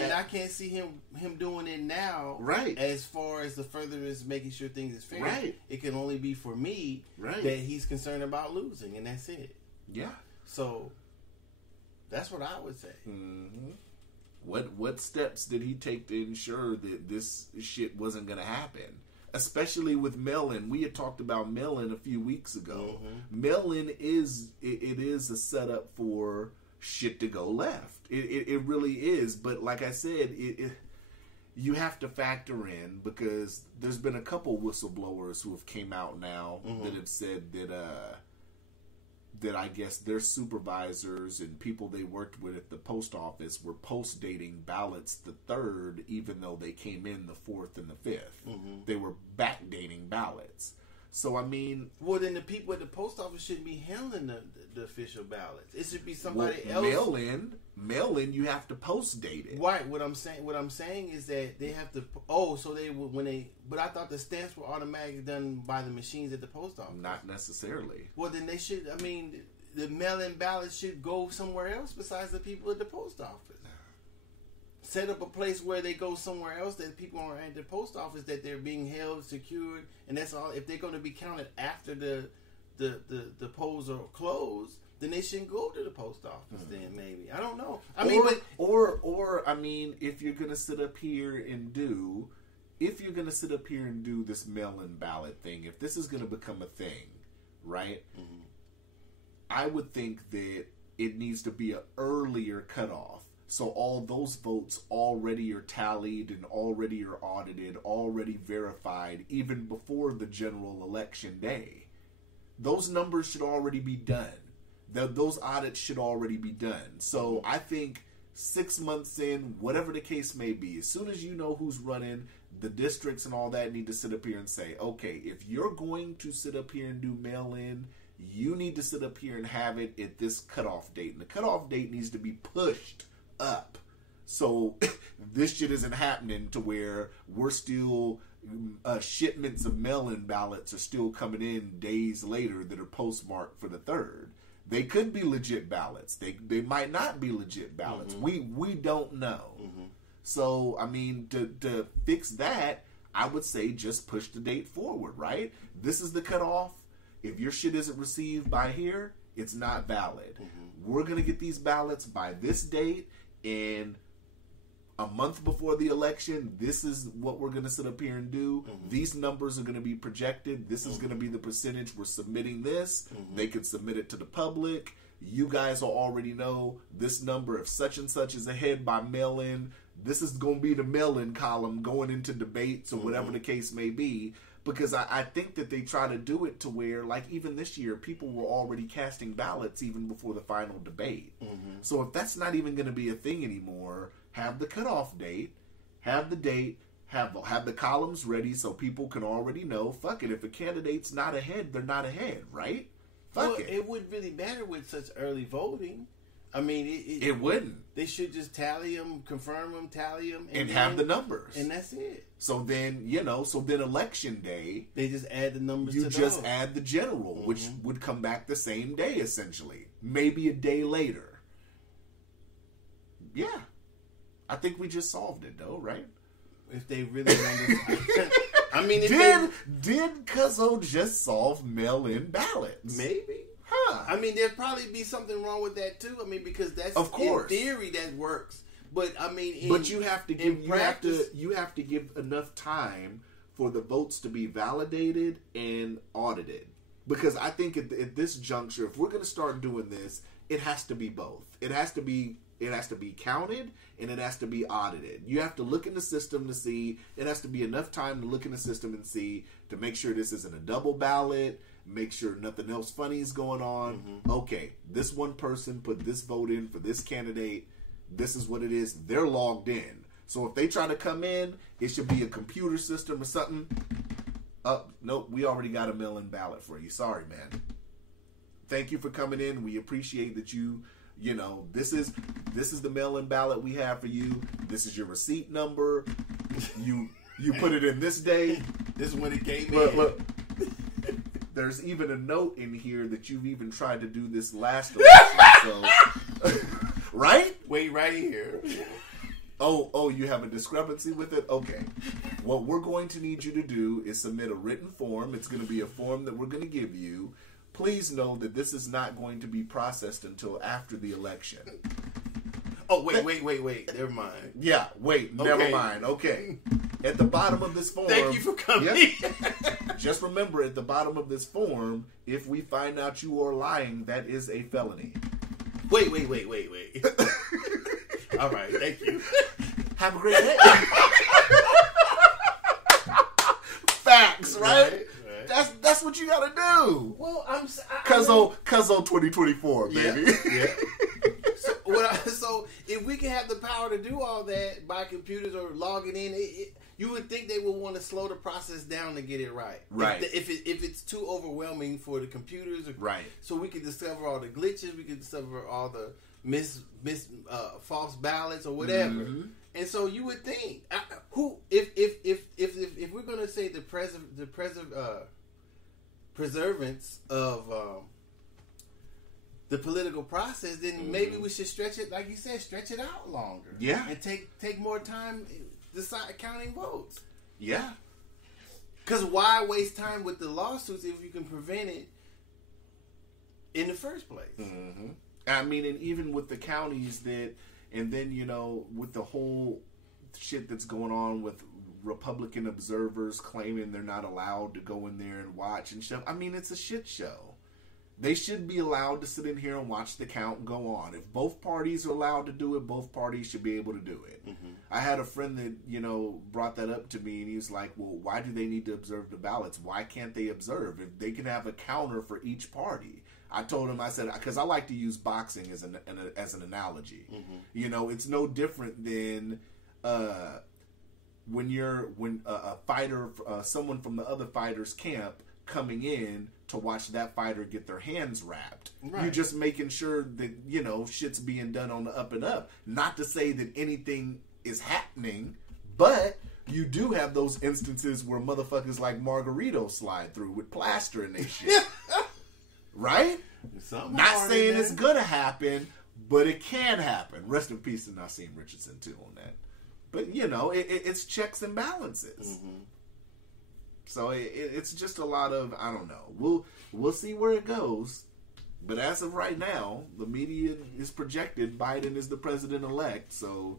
then I can't see him doing it now. Right. As far as the furtherance, making sure things is fair. Right. It can only be for me that he's concerned about losing, and that's it. Yeah. So that's what I would say. Mm-hmm. What steps did he take to ensure that this shit wasn't going to happen? Especially with mail-in. We had talked about mail-in a few weeks ago. Mail-in is a setup for shit to go left. It really is. But like I said, you have to factor in, because there's been a couple whistleblowers who have came out now that have said that I guess their supervisors and people they worked with at the post office were post-dating ballots the 3rd, even though they came in the 4th and the 5th. They were backdating ballots. So, I mean... Well, then the people at the post office shouldn't be handling the official ballots. It should be somebody else. Mail-in, you have to post-date it. Right. What I'm saying is that they have to... But I thought the stamps were automatically done by the machines at the post office. Not necessarily. Well, then they should... I mean, the mail-in ballots should go somewhere else besides the people at the post office. Set up a place where they go somewhere else, that people are at the post office, that they're being held, secured, and that's all. If they're going to be counted after the polls are closed, then they shouldn't go to the post office. Then maybe, I don't know. I mean, if you're going to sit up here and do this mail-in ballot thing, if this is going to become a thing, right? Mm-hmm. I would think that it needs to be an earlier cutoff. So all those votes already are tallied and already are audited, already verified, even before the general election day. Those numbers should already be done. Those audits should already be done. So I think 6 months in, whatever the case may be, as soon as you know who's running, the districts and all that need to sit up here and say, okay, if you're going to sit up here and do mail-in, you need to sit up here and have it at this cutoff date. And the cutoff date needs to be pushed up. So this shit isn't happening to where we're still, shipments of mail-in ballots are still coming in days later that are postmarked for the 3rd. They could be legit ballots. They might not be legit ballots. Mm-hmm. We don't know. Mm-hmm. So, I mean, to fix that, I would say just push the date forward, right? This is the cutoff. If your shit isn't received by here, it's not valid. Mm-hmm. We're going to get these ballots by this date, and a month before the election, this is what we're going to sit up here and do. Mm-hmm. These numbers are going to be projected. This is going to be the percentage we're submitting this. Mm-hmm. They could submit it to the public. You guys will already know this number. If such and such is ahead by mail-in, this is going to be the mail-in column going into debates or whatever the case may be. Because I think that they try to do it to where, like even this year, people were already casting ballots even before the final debate. Mm-hmm. So if that's not even going to be a thing anymore, have the cutoff date, have the date, have the columns ready so people can already know, fuck it, if a candidate's not ahead, they're not ahead, right? Fuck it. It wouldn't really matter with such early voting. I mean, it wouldn't. They should just tally them, confirm them, tally them, and have the numbers, and that's it. So then, election day, they just add the numbers. You just add the general, which would come back the same day, essentially, maybe a day later. Yeah, I think we just solved it, though, right? If they really wanted, I mean, did Cuzzo just solve mail-in ballots? Maybe. I mean, there'd probably be something wrong with that too. I mean, because that's of course in theory that works, but I mean, you have to give enough time for the votes to be validated and audited. Because I think at this juncture, if we're going to start doing this, it has to be both. It has to be counted and it has to be audited. You have to look in the system to see. It has to be enough time to look in the system and see to make sure this isn't a double ballot. Make sure nothing else funny is going on. Mm-hmm. Okay, this one person put this vote in for this candidate. This is what it is. They're logged in. So if they try to come in, it should be a computer system or something. Nope, we already got a mail-in ballot for you. Sorry, man. Thank you for coming in. We appreciate that this is the mail-in ballot we have for you. This is your receipt number. You put it in this day. This is when it came in. Look. There's even a note in here that you've even tried to do this last election. So, right? Wait, right here. Oh, you have a discrepancy with it? Okay. What we're going to need you to do is submit a written form. It's going to be a form that we're going to give you. Please know that this is not going to be processed until after the election. Oh, wait. Never mind. Yeah, wait. Okay. Never mind. Okay. At the bottom of this form... Thank you for coming. Just remember, at the bottom of this form, if we find out you are lying, that is a felony. Wait. All right, thank you. Have a great day. Facts, right? That's what you gotta do. Well, Cuzzo 2024, baby. Yeah. So if we can have the power to do all that by computers or logging in, you would think they would want to slow the process down to get it right. Right. If it's too overwhelming for the computers, right. So we can discover all the glitches, we can discover all the false ballots or whatever. Mm-hmm. And so you would think if we're gonna say the preservance of the political process, then maybe we should stretch it, like you said, stretch it out longer. Yeah. And take more time counting votes. Yeah. Because why waste time with the lawsuits if you can prevent it in the first place? Mm-hmm. I mean, and even with the counties and then, with the whole shit that's going on with Republican observers claiming they're not allowed to go in there and watch and stuff. I mean, it's a shit show. They should be allowed to sit in here and watch the count and go on. If both parties are allowed to do it, both parties should be able to do it. Mm-hmm. I had a friend that, brought that up to me, and he was like, well, why do they need to observe the ballots? Why can't they observe? If they can have a counter for each party. I told him, I said, because I like to use boxing as an analogy. Mm-hmm. It's no different than when a fighter, someone from the other fighter's camp coming in to watch that fighter get their hands wrapped. Right. You're just making sure that, shit's being done on the up and up. Not to say that anything is happening, but you do have those instances where motherfuckers like Margarito slide through with plaster in their shit. Right? Not saying it's gonna happen, but it can happen. Rest in peace to Nassim Richardson too on that. But it's checks and balances. Mm-hmm. So it's just a lot of, I don't know. We'll see where it goes. But as of right now, the media is projected Biden is the president-elect. So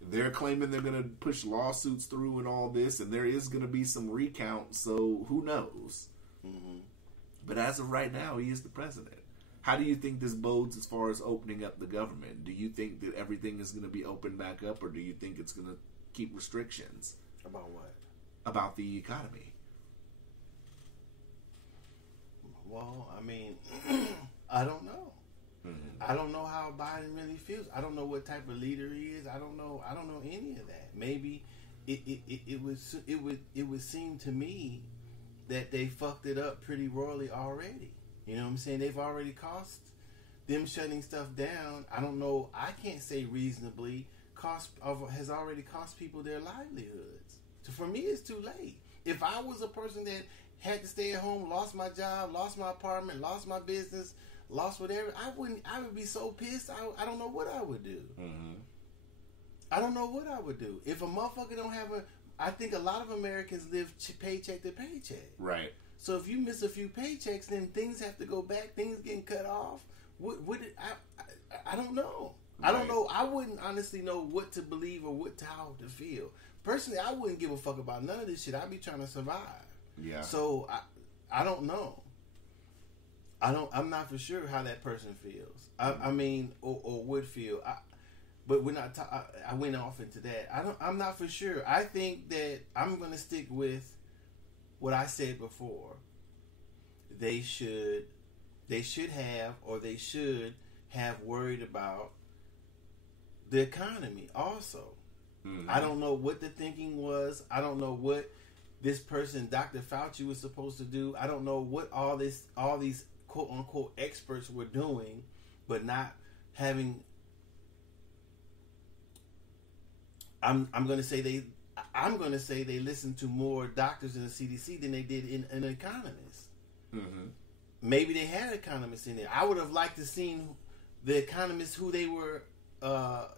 they're claiming they're going to push lawsuits through and all this. And there is going to be some recount. So who knows? Mm-hmm. But as of right now, he is the president. How do you think this bodes as far as opening up the government? Do you think that everything is going to be opened back up? Or do you think it's going to keep restrictions? About what? About the economy. Well, I mean, I don't know. Mm-hmm. I don't know how Biden really feels. I don't know what type of leader he is. I don't know any of that. Maybe it would seem to me that they fucked it up pretty royally already. You know what I'm saying? They've already cost them shutting stuff down. I don't know. I can't say reasonably has already cost people their livelihoods. So for me, it's too late. If I was a person that had to stay at home, lost my job, lost my apartment, lost my business, lost whatever, I would be so pissed. I don't know what I would do. Mm-hmm. I don't know what I would do. If a motherfucker don't have I think a lot of Americans live paycheck to paycheck. Right. So if you miss a few paychecks, then things have to go back, things getting cut off. I don't know. Right. I don't know. I wouldn't honestly know what to believe or how to feel. Personally, I wouldn't give a fuck about none of this shit. I'd be trying to survive. Yeah. So I don't know. I'm not for sure how that person feels. I mean, or would feel. But we're not. I went off into that. I'm not for sure. I think that I'm going to stick with what I said before. They should have worried about the economy also. Mm-hmm. I don't know what the thinking was. I don't know what this person, Dr. Fauci, was supposed to do. I don't know what all these quote unquote experts were doing, but not having. I'm going to say they listened to more doctors in the CDC than they did in an economist. Mm-hmm. Maybe they had economists in there. I would have liked to seen the economists who they were.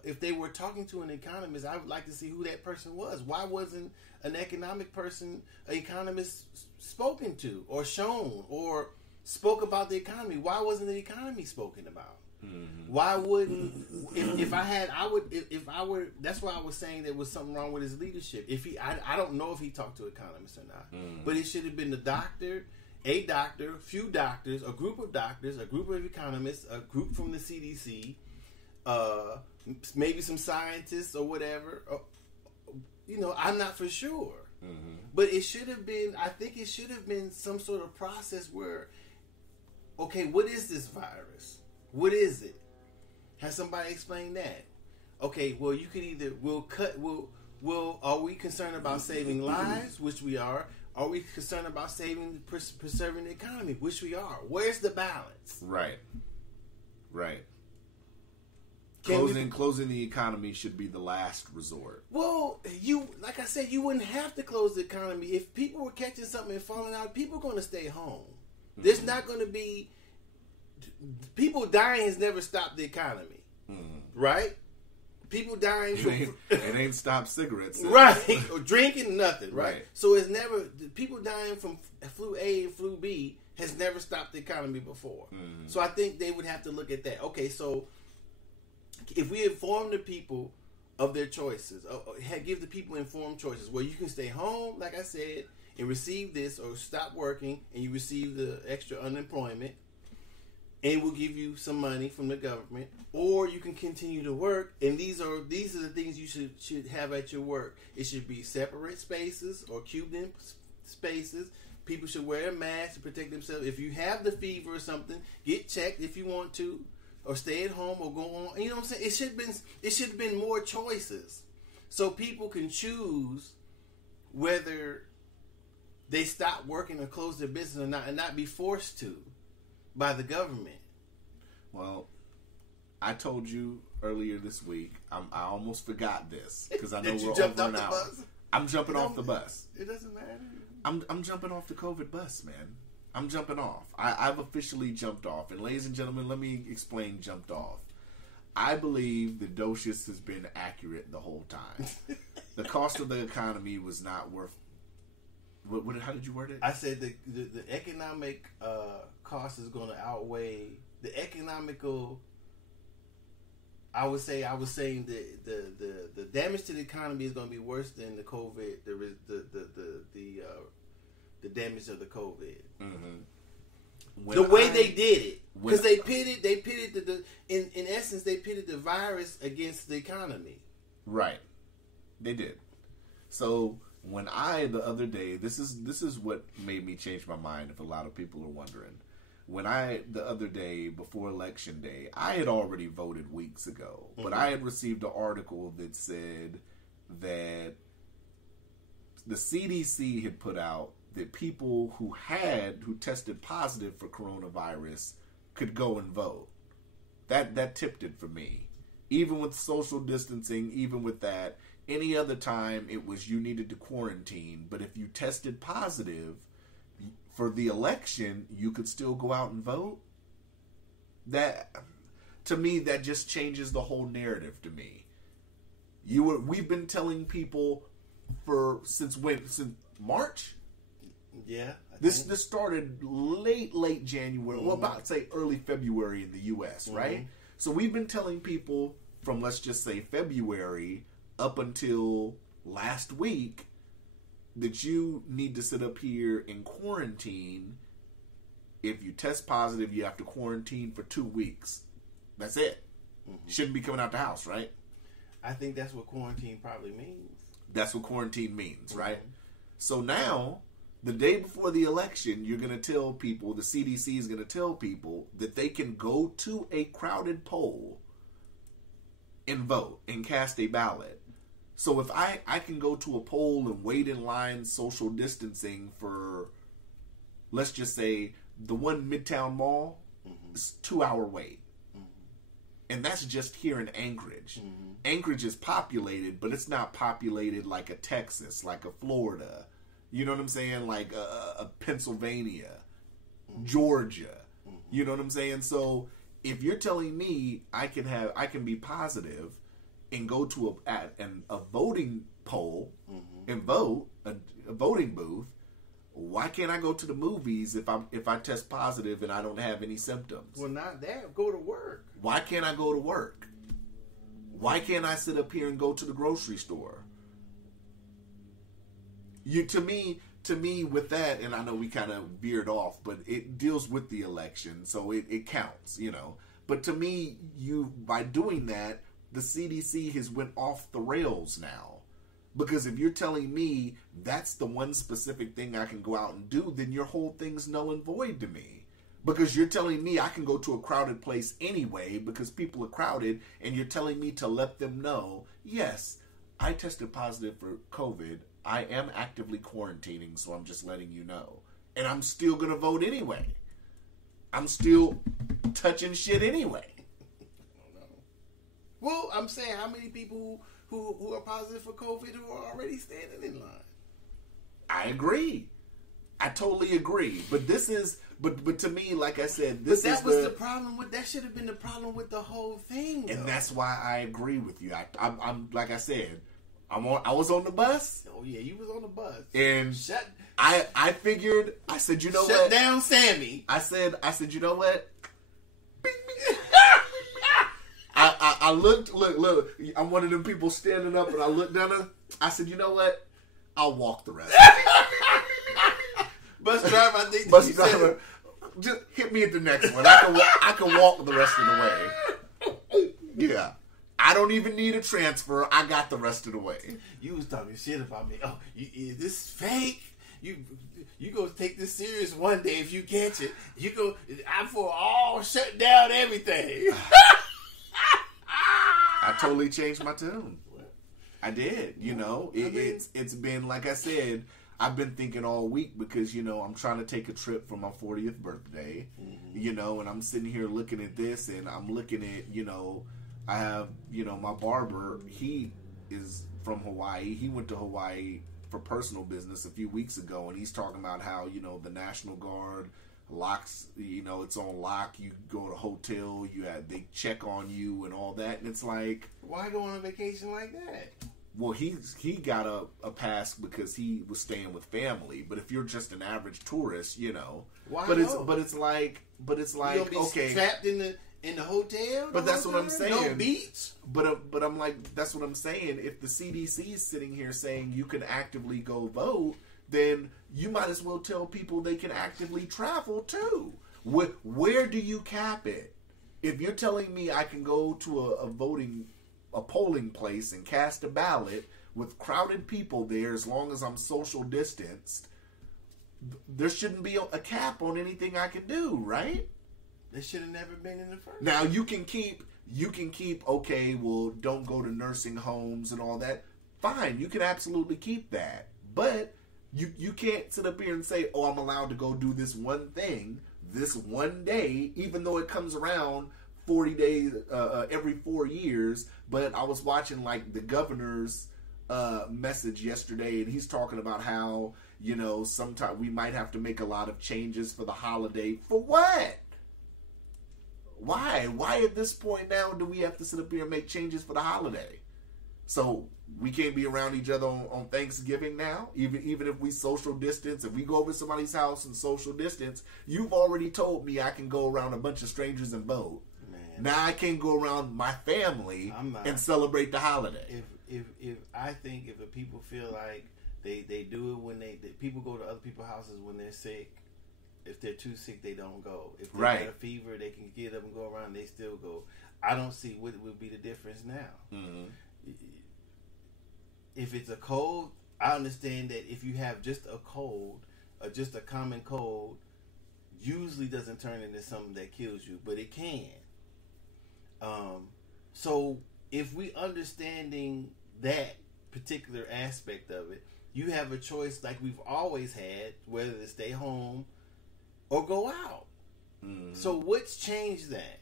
If they were talking to an economist, I would like to see who that person was. Why wasn't an economist spoken to or shown or spoke about the economy? Why wasn't the economy spoken about? Mm-hmm. Why wouldn't if I were that's why I was saying there was something wrong with his leadership. I don't know if he talked to economists or not, but it should have been a doctor, few doctors, a group of economists, a group from the CDC, maybe some scientists or whatever. I'm not for sure, but it should have been. I think it should have been some sort of process where, okay, what is this virus? What is it? Has somebody explained that? Okay, well, you could either are we concerned about saving lives, which we are? Are we concerned about preserving the economy, which we are? Where's the balance? Right. Closing the economy should be the last resort. Well, like I said, you wouldn't have to close the economy. If people were catching something and falling out, people are going to stay home. Mm-hmm. There's not going to be... People dying has never stopped the economy, right? People dying it ain't stopped cigarettes, right? Or drinking, nothing, right? So it's never people dying from flu A and flu B has never stopped the economy before. Mm-hmm. So I think they would have to look at that. Okay, so if we inform the people of their choices, give the people informed choices, where you can stay home, like I said, and receive this, or stop working and you receive the extra unemployment. and will give you some money from the government, or you can continue to work. And these are the things you should have at your work. It should be separate spaces or cubed in spaces. People should wear a mask to protect themselves. If you have the fever or something, get checked if you want to, or stay at home or go on. You know what I'm saying? It should have been more choices, so people can choose whether they stop working or close their business or not, and not be forced to by the government. Well, I told you earlier this week. I almost forgot this because I know we're over an hour. I'm jumping off the bus. It doesn't matter. I'm jumping off the COVID bus, man. I'm jumping off. I've officially jumped off. And ladies and gentlemen, let me explain jumped off. I believe the docious has been accurate the whole time. The cost of the economy was not worth... How did you word it? I said the economic cost is going to outweigh the economical... I was saying the damage to the economy is going to be worse than the COVID, the damage of the COVID. Mm-hmm. The way they did it, because they pitted in essence they pitted the virus against the economy. Right, they did. So when the other day, this is what made me change my mind. If a lot of people are wondering. When the other day, before Election Day, I had already voted weeks ago, but I had received an article that said that the CDC had put out that people who tested positive for coronavirus could go and vote. That tipped it for me. Even with social distancing, even with that, any other time it was you needed to quarantine, but if you tested positive for the election, you could still go out and vote. That, to me, that just changes the whole narrative to me. We've been telling people since March? Yeah. This started late January, well, about say early February in the U.S., right? So we've been telling people from, let's just say, February up until last week that you need to sit up here in quarantine. If you test positive, you have to quarantine for 2 weeks. That's it. Shouldn't be coming out the house, right? I think that's what quarantine probably means. That's what quarantine means, right? So now, the day before the election, you're going to tell people, the CDC is going to tell people that they can go to a crowded poll and vote and cast a ballot. So if I can go to a poll and wait in line social distancing for, let's just say, the one Midtown Mall, it's a 2-hour wait. And that's just here in Anchorage. Anchorage is populated, but it's not populated like a Texas, like a Florida. You know what I'm saying? Like a Pennsylvania, Georgia. You know what I'm saying? So if you're telling me I can be positive and go to a voting poll and vote, a voting booth, why can't I go to the movies if I test positive and I don't have any symptoms? Well, not that. Go to work. Why can't I go to work? Why can't I sit up here and go to the grocery store? To me, with that, and I know we kind of veered off, but it deals with the election, so it counts, you know. But to me, by doing that, the CDC has went off the rails now. Because if you're telling me that's the one specific thing I can go out and do, then your whole thing's null and void to me. Because you're telling me I can go to a crowded place anyway because people are crowded, and you're telling me to let them know, yes, I tested positive for COVID. I am actively quarantining, so I'm just letting you know. And I'm still going to vote anyway. I'm still touching shit anyway. Well, I'm saying how many people who are positive for COVID who are already standing in line? I agree. I totally agree. But this is, but to me, like I said, this but that was the problem with, that should have been the problem with the whole thing, though. And that's why I agree with you. I'm like I said, I was on the bus. Oh yeah, you was on the bus. And I figured, I said, you know what? Shut down Sammy. I said, you know what? Bing, bing. I look, I'm one of them people standing up, and I looked down. I said, you know what? I'll walk the rest. Bus driver, I think. Bus driver, just hit me at the next one. I can walk the rest of the way. Yeah. I don't even need a transfer. I got the rest of the way. You was talking shit about me. Oh, this is fake. You go take this serious one day if you catch it. You go. I'm for all shut down everything. I totally changed my tune. I did. It's been, like I said, I've been thinking all week because, I'm trying to take a trip for my 40th birthday, and I'm sitting here looking at this, and I'm looking at, I have, my barber, he is from Hawaii. He went to Hawaii for personal business a few weeks ago, and he's talking about how, the National Guard locks, it's on lock. You go to a hotel, they check on you and all that, and it's like, why go on a vacation like that? Well, he got a pass because he was staying with family. But if you're just an average tourist, why? But it's like you gonna be okay, trapped in the hotel. But that's what I'm saying. No beach. But I'm like, that's what I'm saying. If the CDC is sitting here saying you can actively go vote, then you might as well tell people they can actively travel too. Where do you cap it? If you're telling me I can go to a polling place and cast a ballot with crowded people there as long as I'm social distanced, there shouldn't be a cap on anything I can do, right? It should have never been in the first. Now you can keep okay, well, don't go to nursing homes and all that. Fine, you can absolutely keep that. But you can't sit up here and say, oh, I'm allowed to go do this one thing this one day, even though it comes around 40 days every 4 years. But I was watching like the governor's message yesterday, and he's talking about how sometime we might have to make a lot of changes for the holiday. For what? Why at this point now do we have to sit up here and make changes for the holiday? So we can't be around each other on Thanksgiving now, even if we social distance. If we go over to somebody's house and social distance, you've already told me I can go around a bunch of strangers and vote. Now I can't go around my family and celebrate the holiday. If I think if the people feel like they do it when people go to other people's houses when they're sick. If they're too sick, they don't go. If they got a fever, they can get up and go around. They still go. I don't see what would be the difference now. Mm-hmm. If it's a cold, I understand that if you have just a cold, or just a common cold, usually doesn't turn into something that kills you, but it can. So if we understanding that particular aspect of it, you have a choice like we've always had, whether to stay home or go out. Mm-hmm. So what's changed that?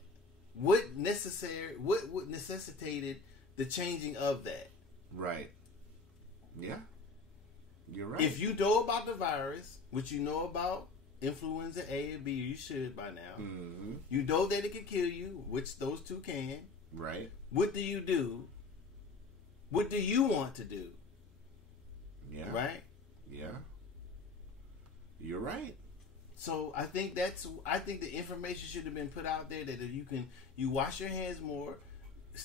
What necessitated the changing of that? Right. Yeah. You're right. If you know about the virus, which you know about influenza A and B, you should by now. Mm-hmm. You know that it can kill you, which those two can. Right. What do you do? What do you want to do? Yeah. Right? Yeah. You're right. So I think the information should have been put out there that you wash your hands more,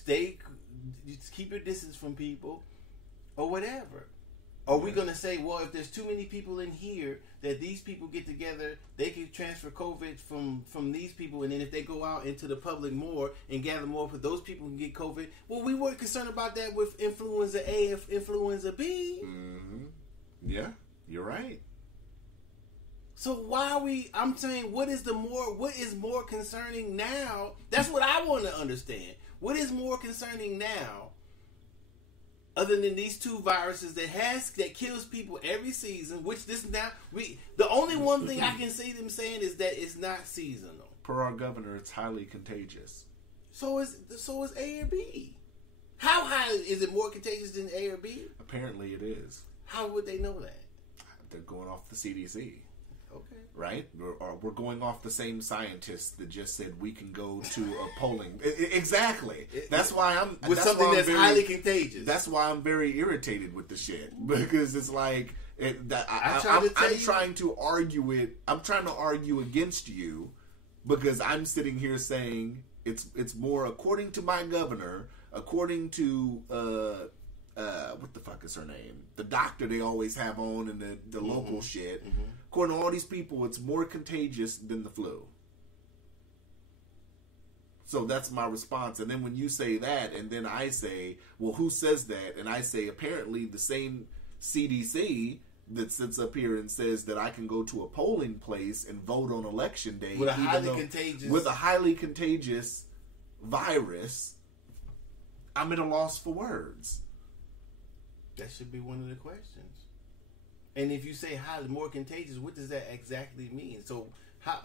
keep your distance from people, or whatever. Are we going to say, well, if there's too many people in here, that these people get together, they can transfer COVID from these people, and then if they go out into the public more and gather more, for those people can get COVID? Well, we weren't concerned about that with influenza A and influenza B. Mm-hmm. Yeah, you're right. So why are we? I'm saying, what is more concerning now? That's what I want to understand. What is more concerning now, other than these two viruses that kills people every season? Which the only one thing I can see them saying is that it's not seasonal. Per our governor, it's highly contagious. So is A or B. How high is it more contagious than A or B? Apparently, it is. How would they know that? They're going off the CDC. Okay. Right? We're going off the same scientists that just said we can go to a polling. Exactly. That's why I'm... With something that's highly contagious. That's why I'm very irritated with the shit. Because it's like... I'm trying to argue it. I'm trying to argue against you because I'm sitting here saying it's more, according to my governor, according to what the fuck is her name? The doctor they always have on in the local shit. According to all these people, it's more contagious than the flu. So that's my response. And then when you say that, and then I say, well, who says that? And I say, apparently the same CDC that sits up here and says that I can go to a polling place and vote on election day with a highly contagious virus. I'm at a loss for words. That should be one of the questions. And if you say highly more contagious, what does that exactly mean? So how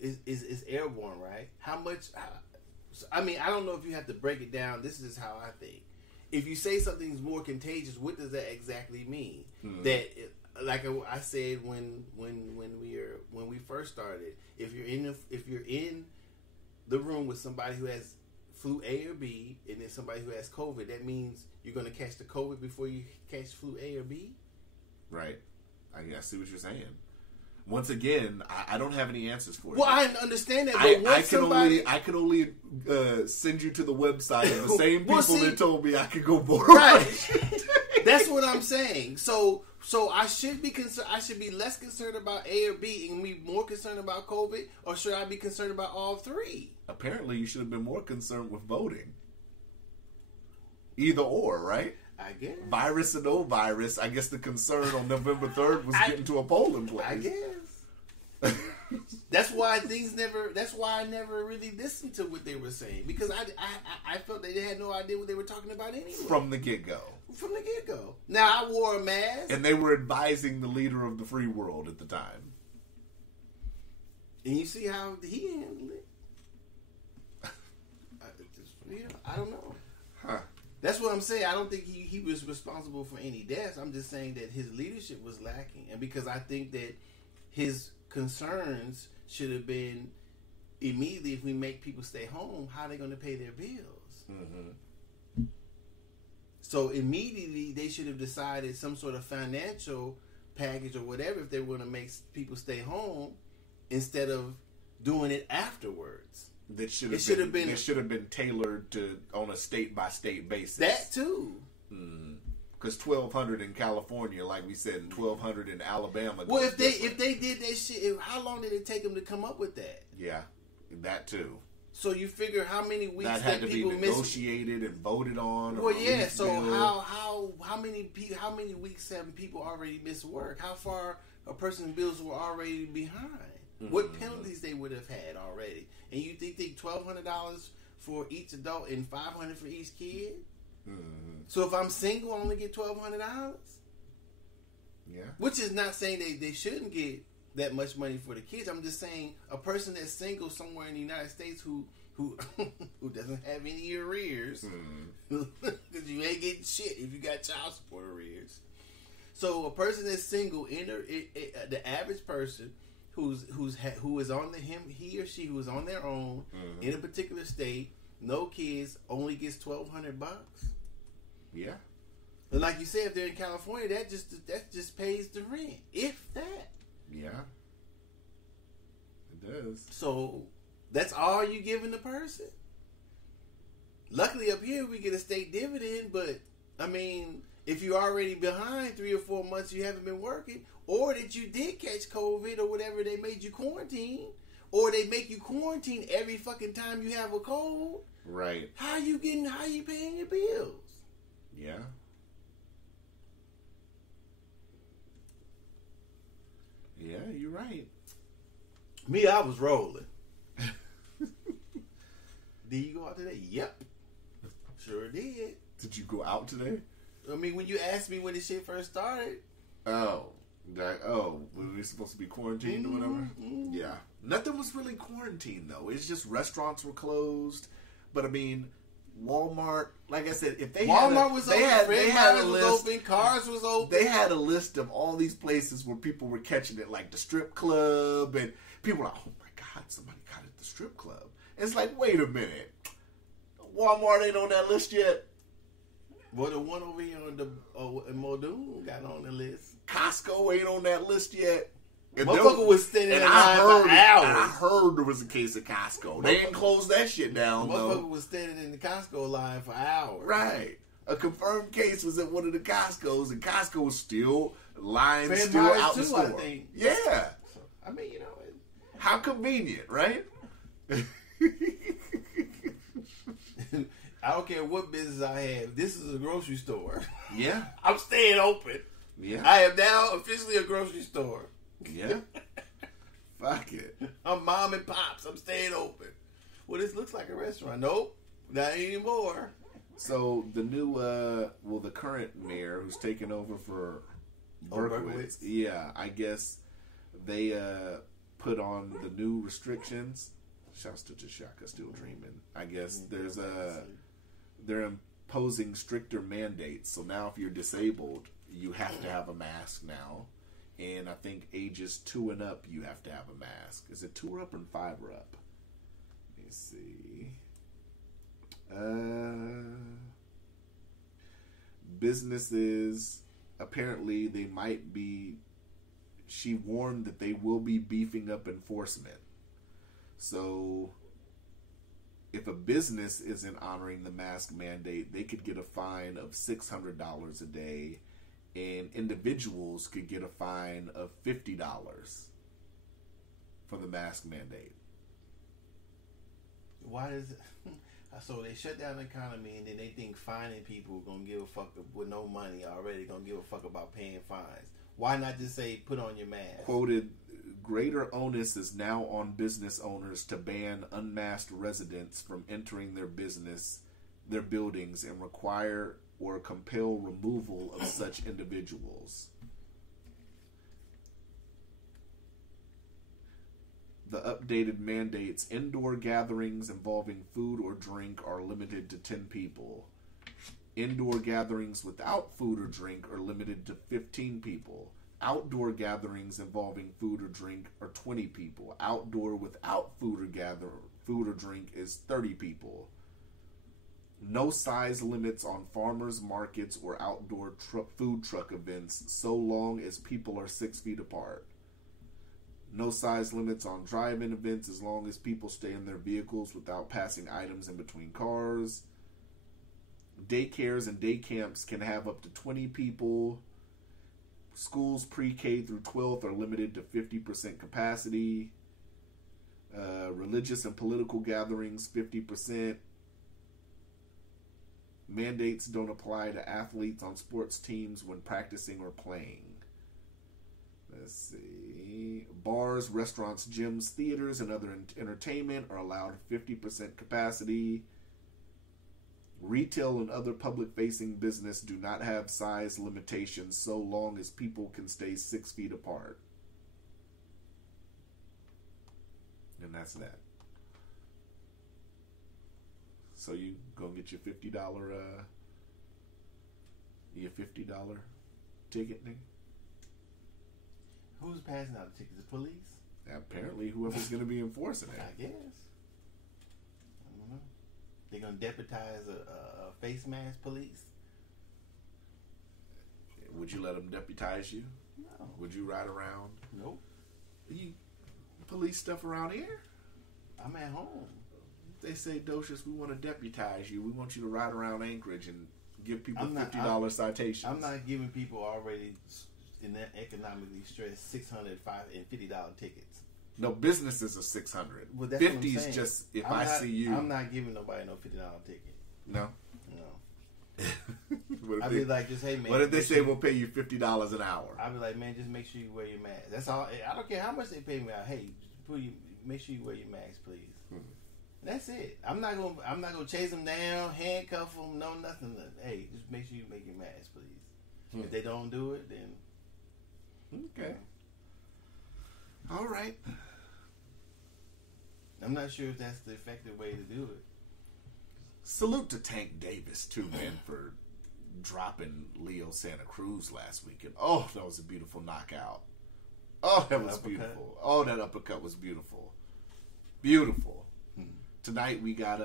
is airborne, right? How much? I mean, I don't know if you have to break it down. This is how I think. If you say something's more contagious, what does that exactly mean? That, like I said when we first started, if you're in the room with somebody who has flu A or B, and then somebody who has COVID, that means you're going to catch the COVID before you catch flu A or B? Right. I see what you're saying. Once again, I don't have any answers for you. Well, I understand that, but I could only send you to the website of the same people that told me I could go vote. Right. That's what I'm saying. So I should be concerned. I should be less concerned about A or B and be more concerned about COVID, or should I be concerned about all three? Apparently, you should have been more concerned with voting. Either or, right? I guess. Virus or no virus, I guess the concern on November 3rd was getting to a polling place. I guess. That's why I never really listened to what they were saying, because I felt they had no idea what they were talking about anyway. From the get-go. Now, I wore a mask. And they were advising the leader of the free world at the time. And you see how he handled it. I don't know. Huh. That's what I'm saying. I don't think he was responsible for any deaths. I'm just saying that his leadership was lacking. And because I think that his concerns should have been immediately, if we make people stay home, how are they going to pay their bills? Mm-hmm. So immediately they should have decided some sort of financial package or whatever if they were going to make people stay home, instead of doing it afterwards. That should have been tailored to on a state by state basis. That too. Because 1,200 in California, like we said, and 1,200 in Alabama. Well, if they did that shit, how long did it take them to come up with that? Yeah, that too. So you figure how many weeks that had to be negotiated and voted on. Well, yeah. So how many weeks have people already missed work? How far a person's bills were already behind? What penalties they would have had already? And you think $1,200 for each adult and $500 for each kid? So if I'm single, I only get $1,200. Yeah. Which is not saying they shouldn't get that much money for the kids. I'm just saying a person that's single somewhere in the United States who doesn't have any arrears, because you ain't getting shit if you got child support arrears. So a person that's single, the average person who is on he or she who is on their own in a particular state, no kids, only gets $1,200. Yeah. And like you said, if they're in California, that just pays the rent, if that. Yeah. It does. So that's all you giving the person. Luckily up here we get a state dividend, but I mean, if you're already behind 3 or 4 months, you haven't been working, or that you did catch COVID or whatever, they made you quarantine, or they make you quarantine every fucking time you have a cold. Right. How you paying your bills? Yeah. Yeah, you're right. Me, I was rolling. Did you go out today? Yep. Sure did. Did you go out today? I mean, when you asked me when this shit first started. Were we supposed to be quarantined or whatever? Yeah. Nothing was really quarantined, though. It's just restaurants were closed. But, I mean, Walmart, like I said, if they Walmart was open, Fred Meyer's was open, Cars was open. They had a list of all these places where people were catching it, like the strip club, and people were like, oh my God, somebody caught it at the strip club. And it's like, wait a minute. Walmart ain't on that list yet. Well, the one over here in Muldoon got on the list. Costco ain't on that list yet. Motherfucker was standing in line for hours. I heard there was a case of Costco. They didn't close that shit down, though. Motherfucker was standing in the Costco line for hours. Right. A confirmed case was at one of the Costco's, and Costco was still lines Fred still Meyer's out the too, store. I think. Yeah. So, I mean, you know. How convenient, right? I don't care what business I have. This is a grocery store. Yeah. I'm staying open. Yeah. I am now officially a grocery store. Yeah. Fuck it. I'm mom and pops. I'm staying open. Well, this looks like a restaurant. Nope. Not anymore. So the new, the current mayor who's taken over for Berkowitz, yeah, I guess they put on the new restrictions. Shouts to Jashaka, still dreaming. I guess they're imposing stricter mandates. So now if you're disabled, you have to have a mask now. And I think ages 2 and up, you have to have a mask. Is it 2 or up and 5 or up? Let me see. Businesses, apparently they might be, she warned that they will be beefing up enforcement. So if a business isn't honoring the mask mandate, they could get a fine of $600 a day, and individuals could get a fine of $50 for the mask mandate. Why is it? So they shut down the economy, and then they think fining people gonna give a fuck with no money already, gonna give a fuck about paying fines. Why not just say put on your mask? Quoted, greater onus is now on business owners to ban unmasked residents from entering their buildings, and require or compel removal of such individuals. The updated mandates: indoor gatherings involving food or drink are limited to 10 people. Indoor gatherings without food or drink are limited to 15 people. Outdoor gatherings involving food or drink are 20 people. Outdoor without food or drink is 30 people. No size limits on farmers markets or outdoor food truck events so long as people are 6 feet apart. No size limits on drive-in events as long as people stay in their vehicles without passing items in between cars. Daycares and day camps can have up to 20 people. Schools pre-K through 12th are limited to 50% capacity. Religious and political gatherings, 50%. Mandates don't apply to athletes on sports teams when practicing or playing. Let's see. Bars, restaurants, gyms, theaters, and other entertainment are allowed 50% capacity. Retail and other public-facing business do not have size limitations so long as people can stay 6 feet apart. And that's that. So you go get your $50 ticket, nigga? Who's passing out the tickets? The police? Apparently, whoever's going to be enforcing it. I guess. I don't know. They're going to deputize a face mask police? Would you let them deputize you? No. Would you ride around? Nope. You police stuff around here? I'm at home. They say, Docious, we want to deputize you. We want you to ride around Anchorage and give people $50 citations. I'm not giving people already in that economically stressed $600, $5, and $50 tickets. No, businesses are $600. Well, that's 50 is just if I see you. I'm not giving nobody no $50 ticket. No. I'd be like, just hey man. What if they say we'll pay you $50 an hour? I'd be like, man, just make sure you wear your mask. That's all. I don't care how much they pay me out. Hey, make sure you wear your mask, please. That's it. I'm not gonna chase them down, handcuff them, no nothing. Hey, just make sure you make your mask, please. If they don't do it, then okay. All right. I'm not sure if that's the effective way to do it. Salute to Tank Davis too, man, for dropping Leo Santa Cruz last weekend. Oh, that was a beautiful knockout. Oh, that was beautiful. Oh, that uppercut was beautiful. Beautiful. Tonight we got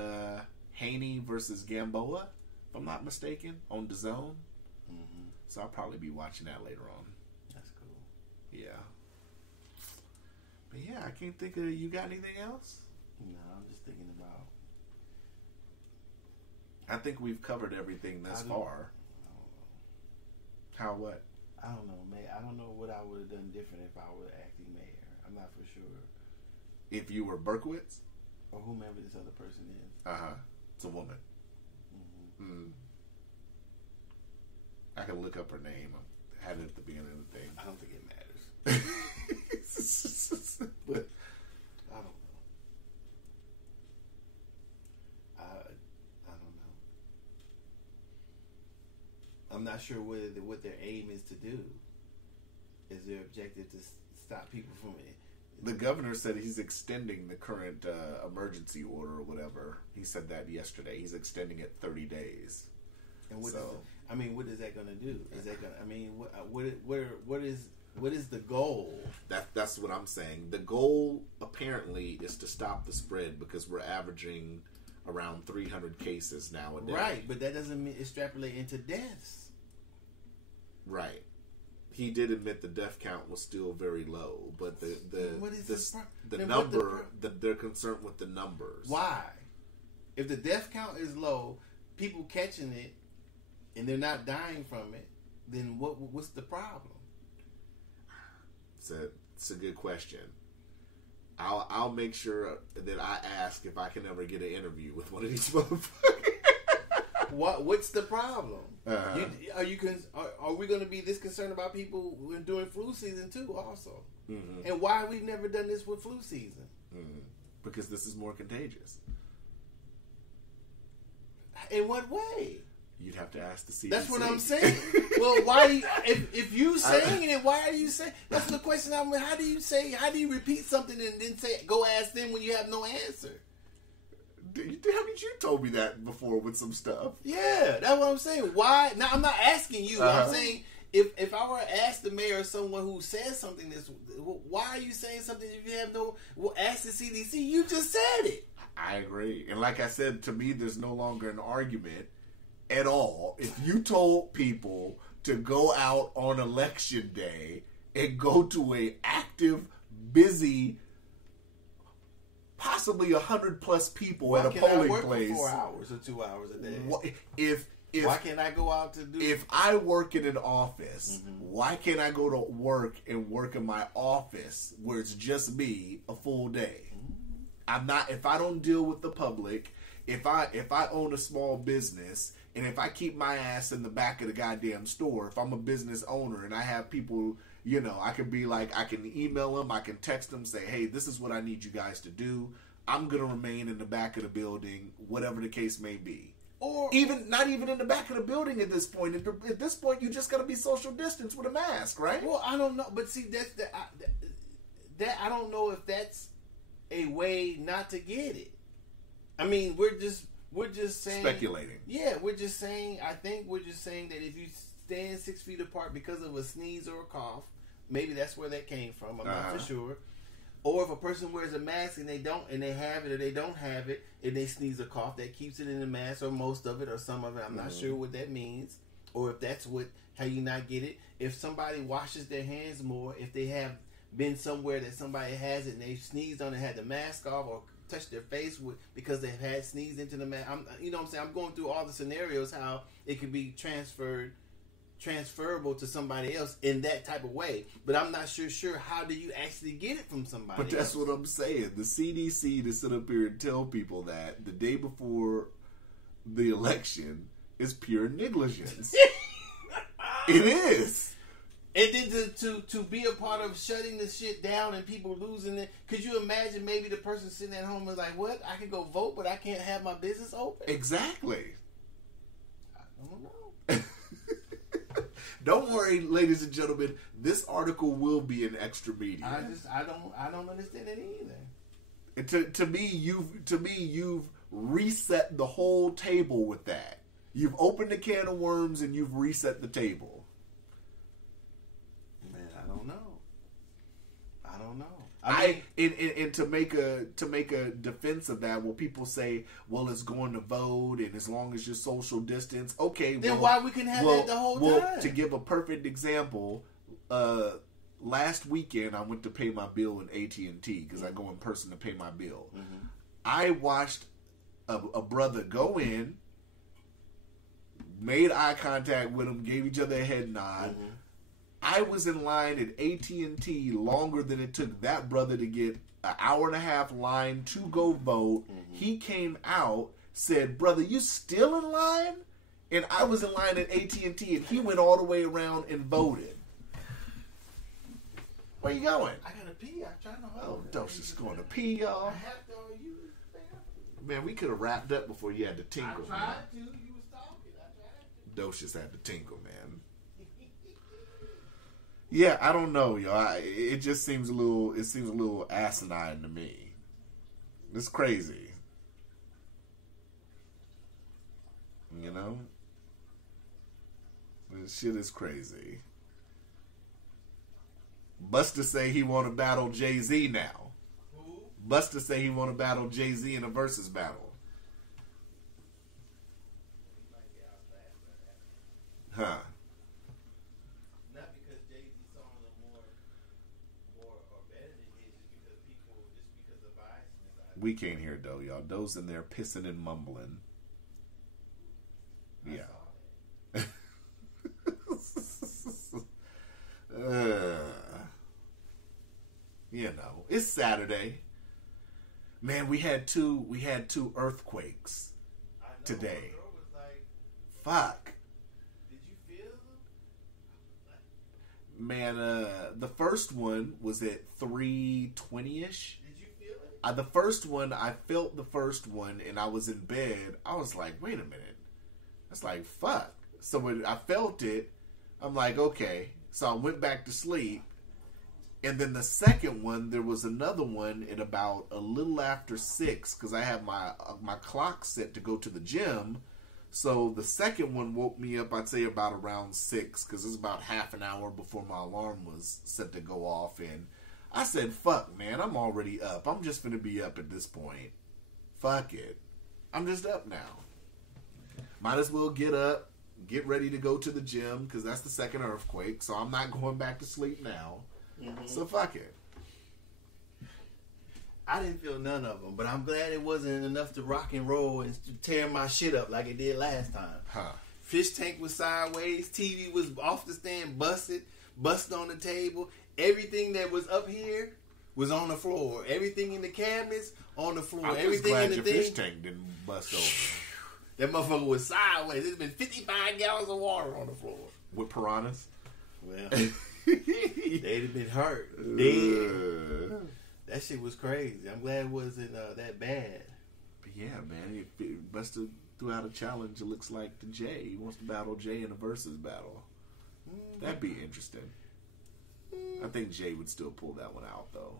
Haney versus Gamboa, if I'm not mistaken, on DAZN. So I'll probably be watching that later on. That's cool. Yeah. But yeah, I can't think of. You got anything else? No, I'm just thinking about. I think we've covered everything thus far. How what? I don't know, man. I don't know what I would have done different if I were acting mayor. I'm not for sure. If you were Berkowitz? Or whomever this other person is. It's a woman. I can look up her name. I had it at the beginning of the thing. I don't think it matters. But I don't know. I don't know. I'm not sure what their aim is to do. Is their objective to stop people from it? the governor said he's extending the current emergency order or whatever. He said that yesterday. He's extending it 30 days. And what what is that going to do? Is that going? What is the goal? That's what I'm saying. The goal apparently is to stop the spread because we're averaging around 300 cases now a day. Right, but that doesn't mean extrapolate into deaths. Right. He did admit the death count was still very low, but they're concerned with the numbers. Why? If the death count is low, people catching it and they're not dying from it, then what's the problem? It's a good question. I'll make sure that I ask if I can ever get an interview with one of these motherfuckers. What's the problem? Are we going to be this concerned about people during flu season too? Also, and why we've never done this with flu season? Because this is more contagious. In what way? You'd have to ask the CDC. That's what I'm saying. Well, why? If you saying it, why are you saying? That's the question. How do you say? How do you repeat something and then say, "Go ask them" when you have no answer? Haven't you told me that before with some stuff? Yeah, that's what I'm saying. Why? Now, I'm not asking you. I'm saying if I were to ask the mayor or someone who says something why are you saying something if you have no? Well, ask the CDC. You just said it. I agree, and like I said, to me, there's no longer an argument at all. If you told people to go out on election day and go to a active, busy, possibly 100+ people at a polling place. For 4 hours or 2 hours a day. Why can't I go out to do? If I work in an office, why can't I go to work and work in my office where it's just me a full day? I'm not. If I don't deal with the public, if I own a small business. And if I keep my ass in the back of the goddamn store, if I'm a business owner and I have people, I can be like, I can email them, I can text them, say, hey, this is what I need you guys to do. I'm going to remain in the back of the building, whatever the case may be. Or not even in the back of the building at this point. At this point, you just got to be social distance with a mask, right? Well, I don't know. But see, I don't know if that's a way not to get it. I mean, we're just saying, speculating. Yeah, we're just saying. I think we're just saying that if you stand 6 feet apart because of a sneeze or a cough, maybe that's where that came from. I'm not for sure. Or if a person wears a mask and they have it or they don't have it, and they sneeze or cough, that keeps it in the mask or most of it or some of it. I'm not sure what that means, or if that's how you not get it. If somebody washes their hands more, if they have been somewhere that somebody has it and they sneezed on it, had the mask off, or touch their face because they've had sneezed into the mask. You know what I'm saying? I'm going through all the scenarios how it could be transferable to somebody else in that type of way. But I'm not sure how do you actually get it from somebody But that's what I'm saying. The CDC to sit up here and tell people that the day before the election is pure negligence. It is. And then to be a part of shutting the shit down and people losing it. Could you imagine maybe the person sitting at home is like, what? I can go vote, but I can't have my business open? Exactly. I don't know. Don't worry, ladies and gentlemen. This article will be in extra media. I don't understand it either. And to me, you've reset the whole table with that. You've opened a can of worms and you've reset the table. I don't know. And to make a defense of that, well, people say, well, it's going to vote, and as long as you're social distance, okay. Then why we can have that the whole time? To give a perfect example, last weekend I went to pay my bill in AT&T because I go in person to pay my bill. I watched a brother go in, made eye contact with him, gave each other a head nod. Mm-hmm. I was in line at AT&T longer than it took that brother to get an hour and a half line to go vote. Mm-hmm. He came out, said, "Brother, you still in line?" And I was in line at AT&T, and he went all the way around and voted. Where you going? I gotta pee. I'm trying to Oh, hold. Dosha's going to pee, y'all. I have to. You, man. Man, we could have wrapped up before you had to tinkle, man. to. You was talking. I tried to. Dosha's had to tinkle, man. Yeah, I don't know, y'all. It just seems a little asinine to me. It's crazy. You know? This shit is crazy. Busta say he want to battle Jay-Z now. Who? Busta say he want to battle Jay-Z in a versus battle. Huh. Not because Jay-Z songs are more or better than his, just because of bias. We can't hear Doe, y'all. Doe's in there pissing and mumbling. Yeah. You know, it's Saturday. Man, we had two earthquakes today. Girl was like, Fuck. did you feel them? Man, the first one was at 3:20ish. Did you feel it? The first one, I felt the first one, and I was in bed. I was like, wait a minute. That's like, fuck. So when I felt it, I'm like, okay. So I went back to sleep. And then the second one, there was another one at about a little after 6, because I have my clock set to go to the gym. So the second one woke me up, I'd say about around 6, because it was about half an hour before my alarm was set to go off. And I said, fuck, man, I'm already up. I'm just going to be up at this point. Fuck it. I'm just up now. Might as well get up, get ready to go to the gym, because that's the second earthquake. So I'm not going back to sleep now. Mm-hmm. So fuck it. I didn't feel none of them, but I'm glad it wasn't enough to rock and roll and tear my shit up like it did last time. Huh. Fish tank was sideways, TV was off the stand, busted on the table. Everything that was up here was on the floor. Everything in the cabinets on the floor. I'm Everything just glad in the your thing. fish tank didn't bust over. That motherfucker was sideways. There's been 55 gallons of water on the floor. With piranhas? Well, they'd have been hurt. Dead. That shit was crazy. I'm glad it wasn't that bad. But yeah, man. Busta threw out a challenge, it looks like, to Jay. He wants to battle Jay in a versus battle. That'd be interesting. I think Jay would still pull that one out, though.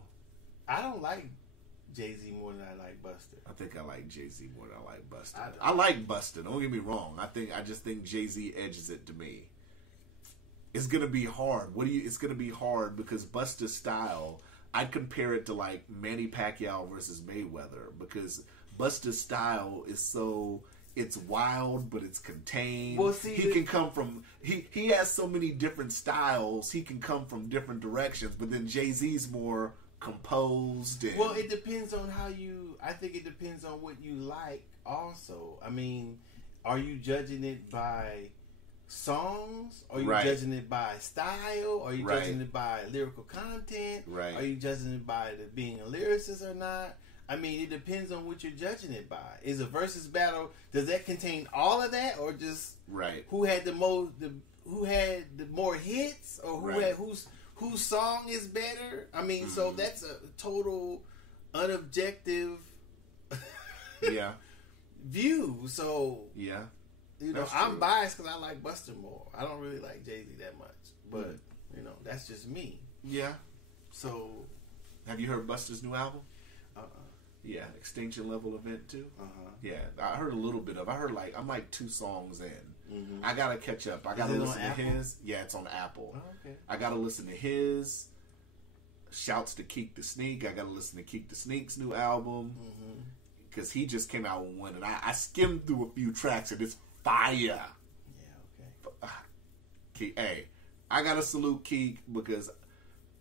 I don't like Jay-Z more than I like Busta. I think I like Jay-Z more than I like Busta. I like Busta, don't get me wrong. I just think Jay-Z edges it to me. It's gonna be hard. It's gonna be hard because Busta's style, I'd compare it to like Manny Pacquiao versus Mayweather, because Busta's style is it's wild, but it's contained. Well, see, he can come from he has so many different styles. He can come from different directions, but then Jay-Z's more composed. And, well, it depends on I think it depends on what you like. Also, I mean, are you judging it by songs? Are you judging it by style? Are you judging it by lyrical content? Right. Are you judging it by being a lyricist or not? I mean, it depends on what you're judging it by. Is a versus battle, does that contain all of that, or just who had the more hits, or whose song is better? I mean, so that's a total unobjective view. So you know, I'm biased because I like Busta more. I don't really like Jay-Z that much, but you know, that's just me. Yeah. So, have you heard Busta's new album? Yeah, Extinction Level Event 2. Yeah, I heard a little bit of. I'm like 2 songs in. I gotta catch up. I gotta listen to his. Yeah, it's on Apple. Oh, okay. I gotta listen to his. Shouts to Keek the Sneak. I gotta listen to Keek the Sneak's new album because he just came out with one, and I skimmed through a few tracks, and it's fire. Yeah. Okay. Hey, I gotta salute Keek because.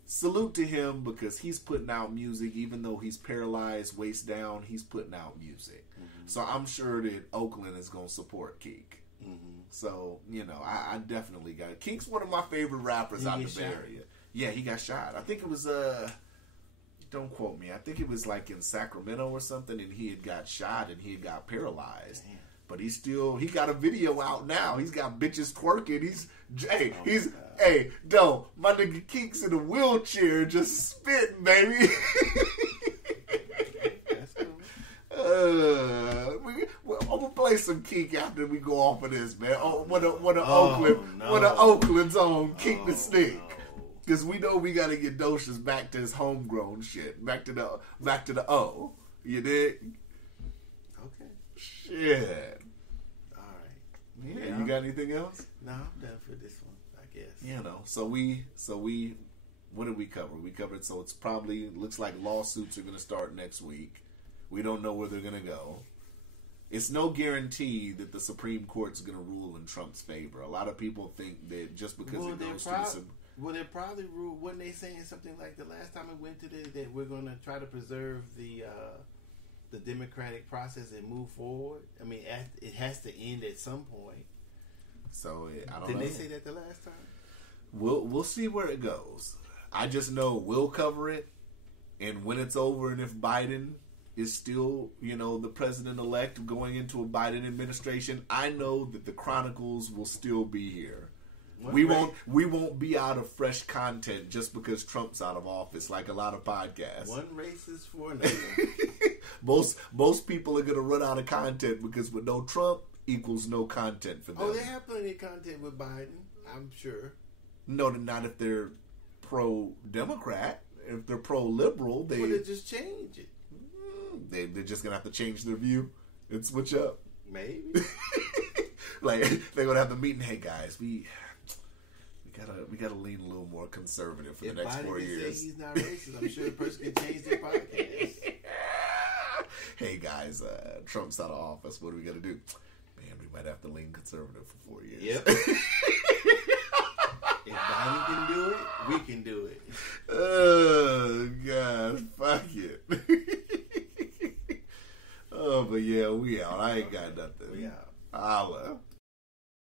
Salute to him because he's putting out music, even though he's paralyzed, waist down, he's putting out music. So I'm sure that Oakland is going to support Keek. So, you know, I definitely got it. Kink's one of my favorite rappers out of the Bay Area. Yeah, he got shot. I think it was, don't quote me, I think it was like in Sacramento or something, and he had got shot and he had got paralyzed. Damn. But he got a video out now. He's got bitches twerking. My nigga Kink's in a wheelchair just spitting, baby. That's cool. I'm gonna play some Kink after we go off of this, man. What Oakland's on Kink the Snake. Because we know we gotta get Docious back to his homegrown shit. Back to the O. You dig? Okay. Shit. Alright. Yeah, you got anything else? No, I'm done for this one, I guess. You know, so we what did we cover? We covered, so it's probably looks like lawsuits are gonna start next week. We don't know where they're gonna go. It's no guarantee that the Supreme Court's gonna rule in Trump's favor. A lot of people think that just because it goes to the Well, they probably rule. Wasn't they saying something like the last time it went to that we're going to try to preserve the democratic process and move forward? I mean, it has to end at some point. So I don't know. Didn't they say that the last time? We'll see where it goes. I just know we'll cover it, and when it's over, and if Biden is still, you know, the president-elect going into a Biden administration, I know that the Chronicles will still be here. We won't be out of fresh content just because Trump's out of office, like a lot of podcasts. One racist for another. most people are gonna run out of content because with no Trump equals no content for them. Oh, they have plenty of content with Biden, I'm sure. No, not if they're pro-Democrat. If they're pro-liberal, they just change it. They're just gonna have to change their view and switch up. Maybe. Like they're gonna have the meeting. Hey guys, we gotta lean a little more conservative for the next Biden 4 years. Say he's not racist, I'm sure the person can change their podcast. Hey guys, Trump's out of office. What are we gonna do? Man, we might have to lean conservative for 4 years. Yep. If Biden can do it, we can do it.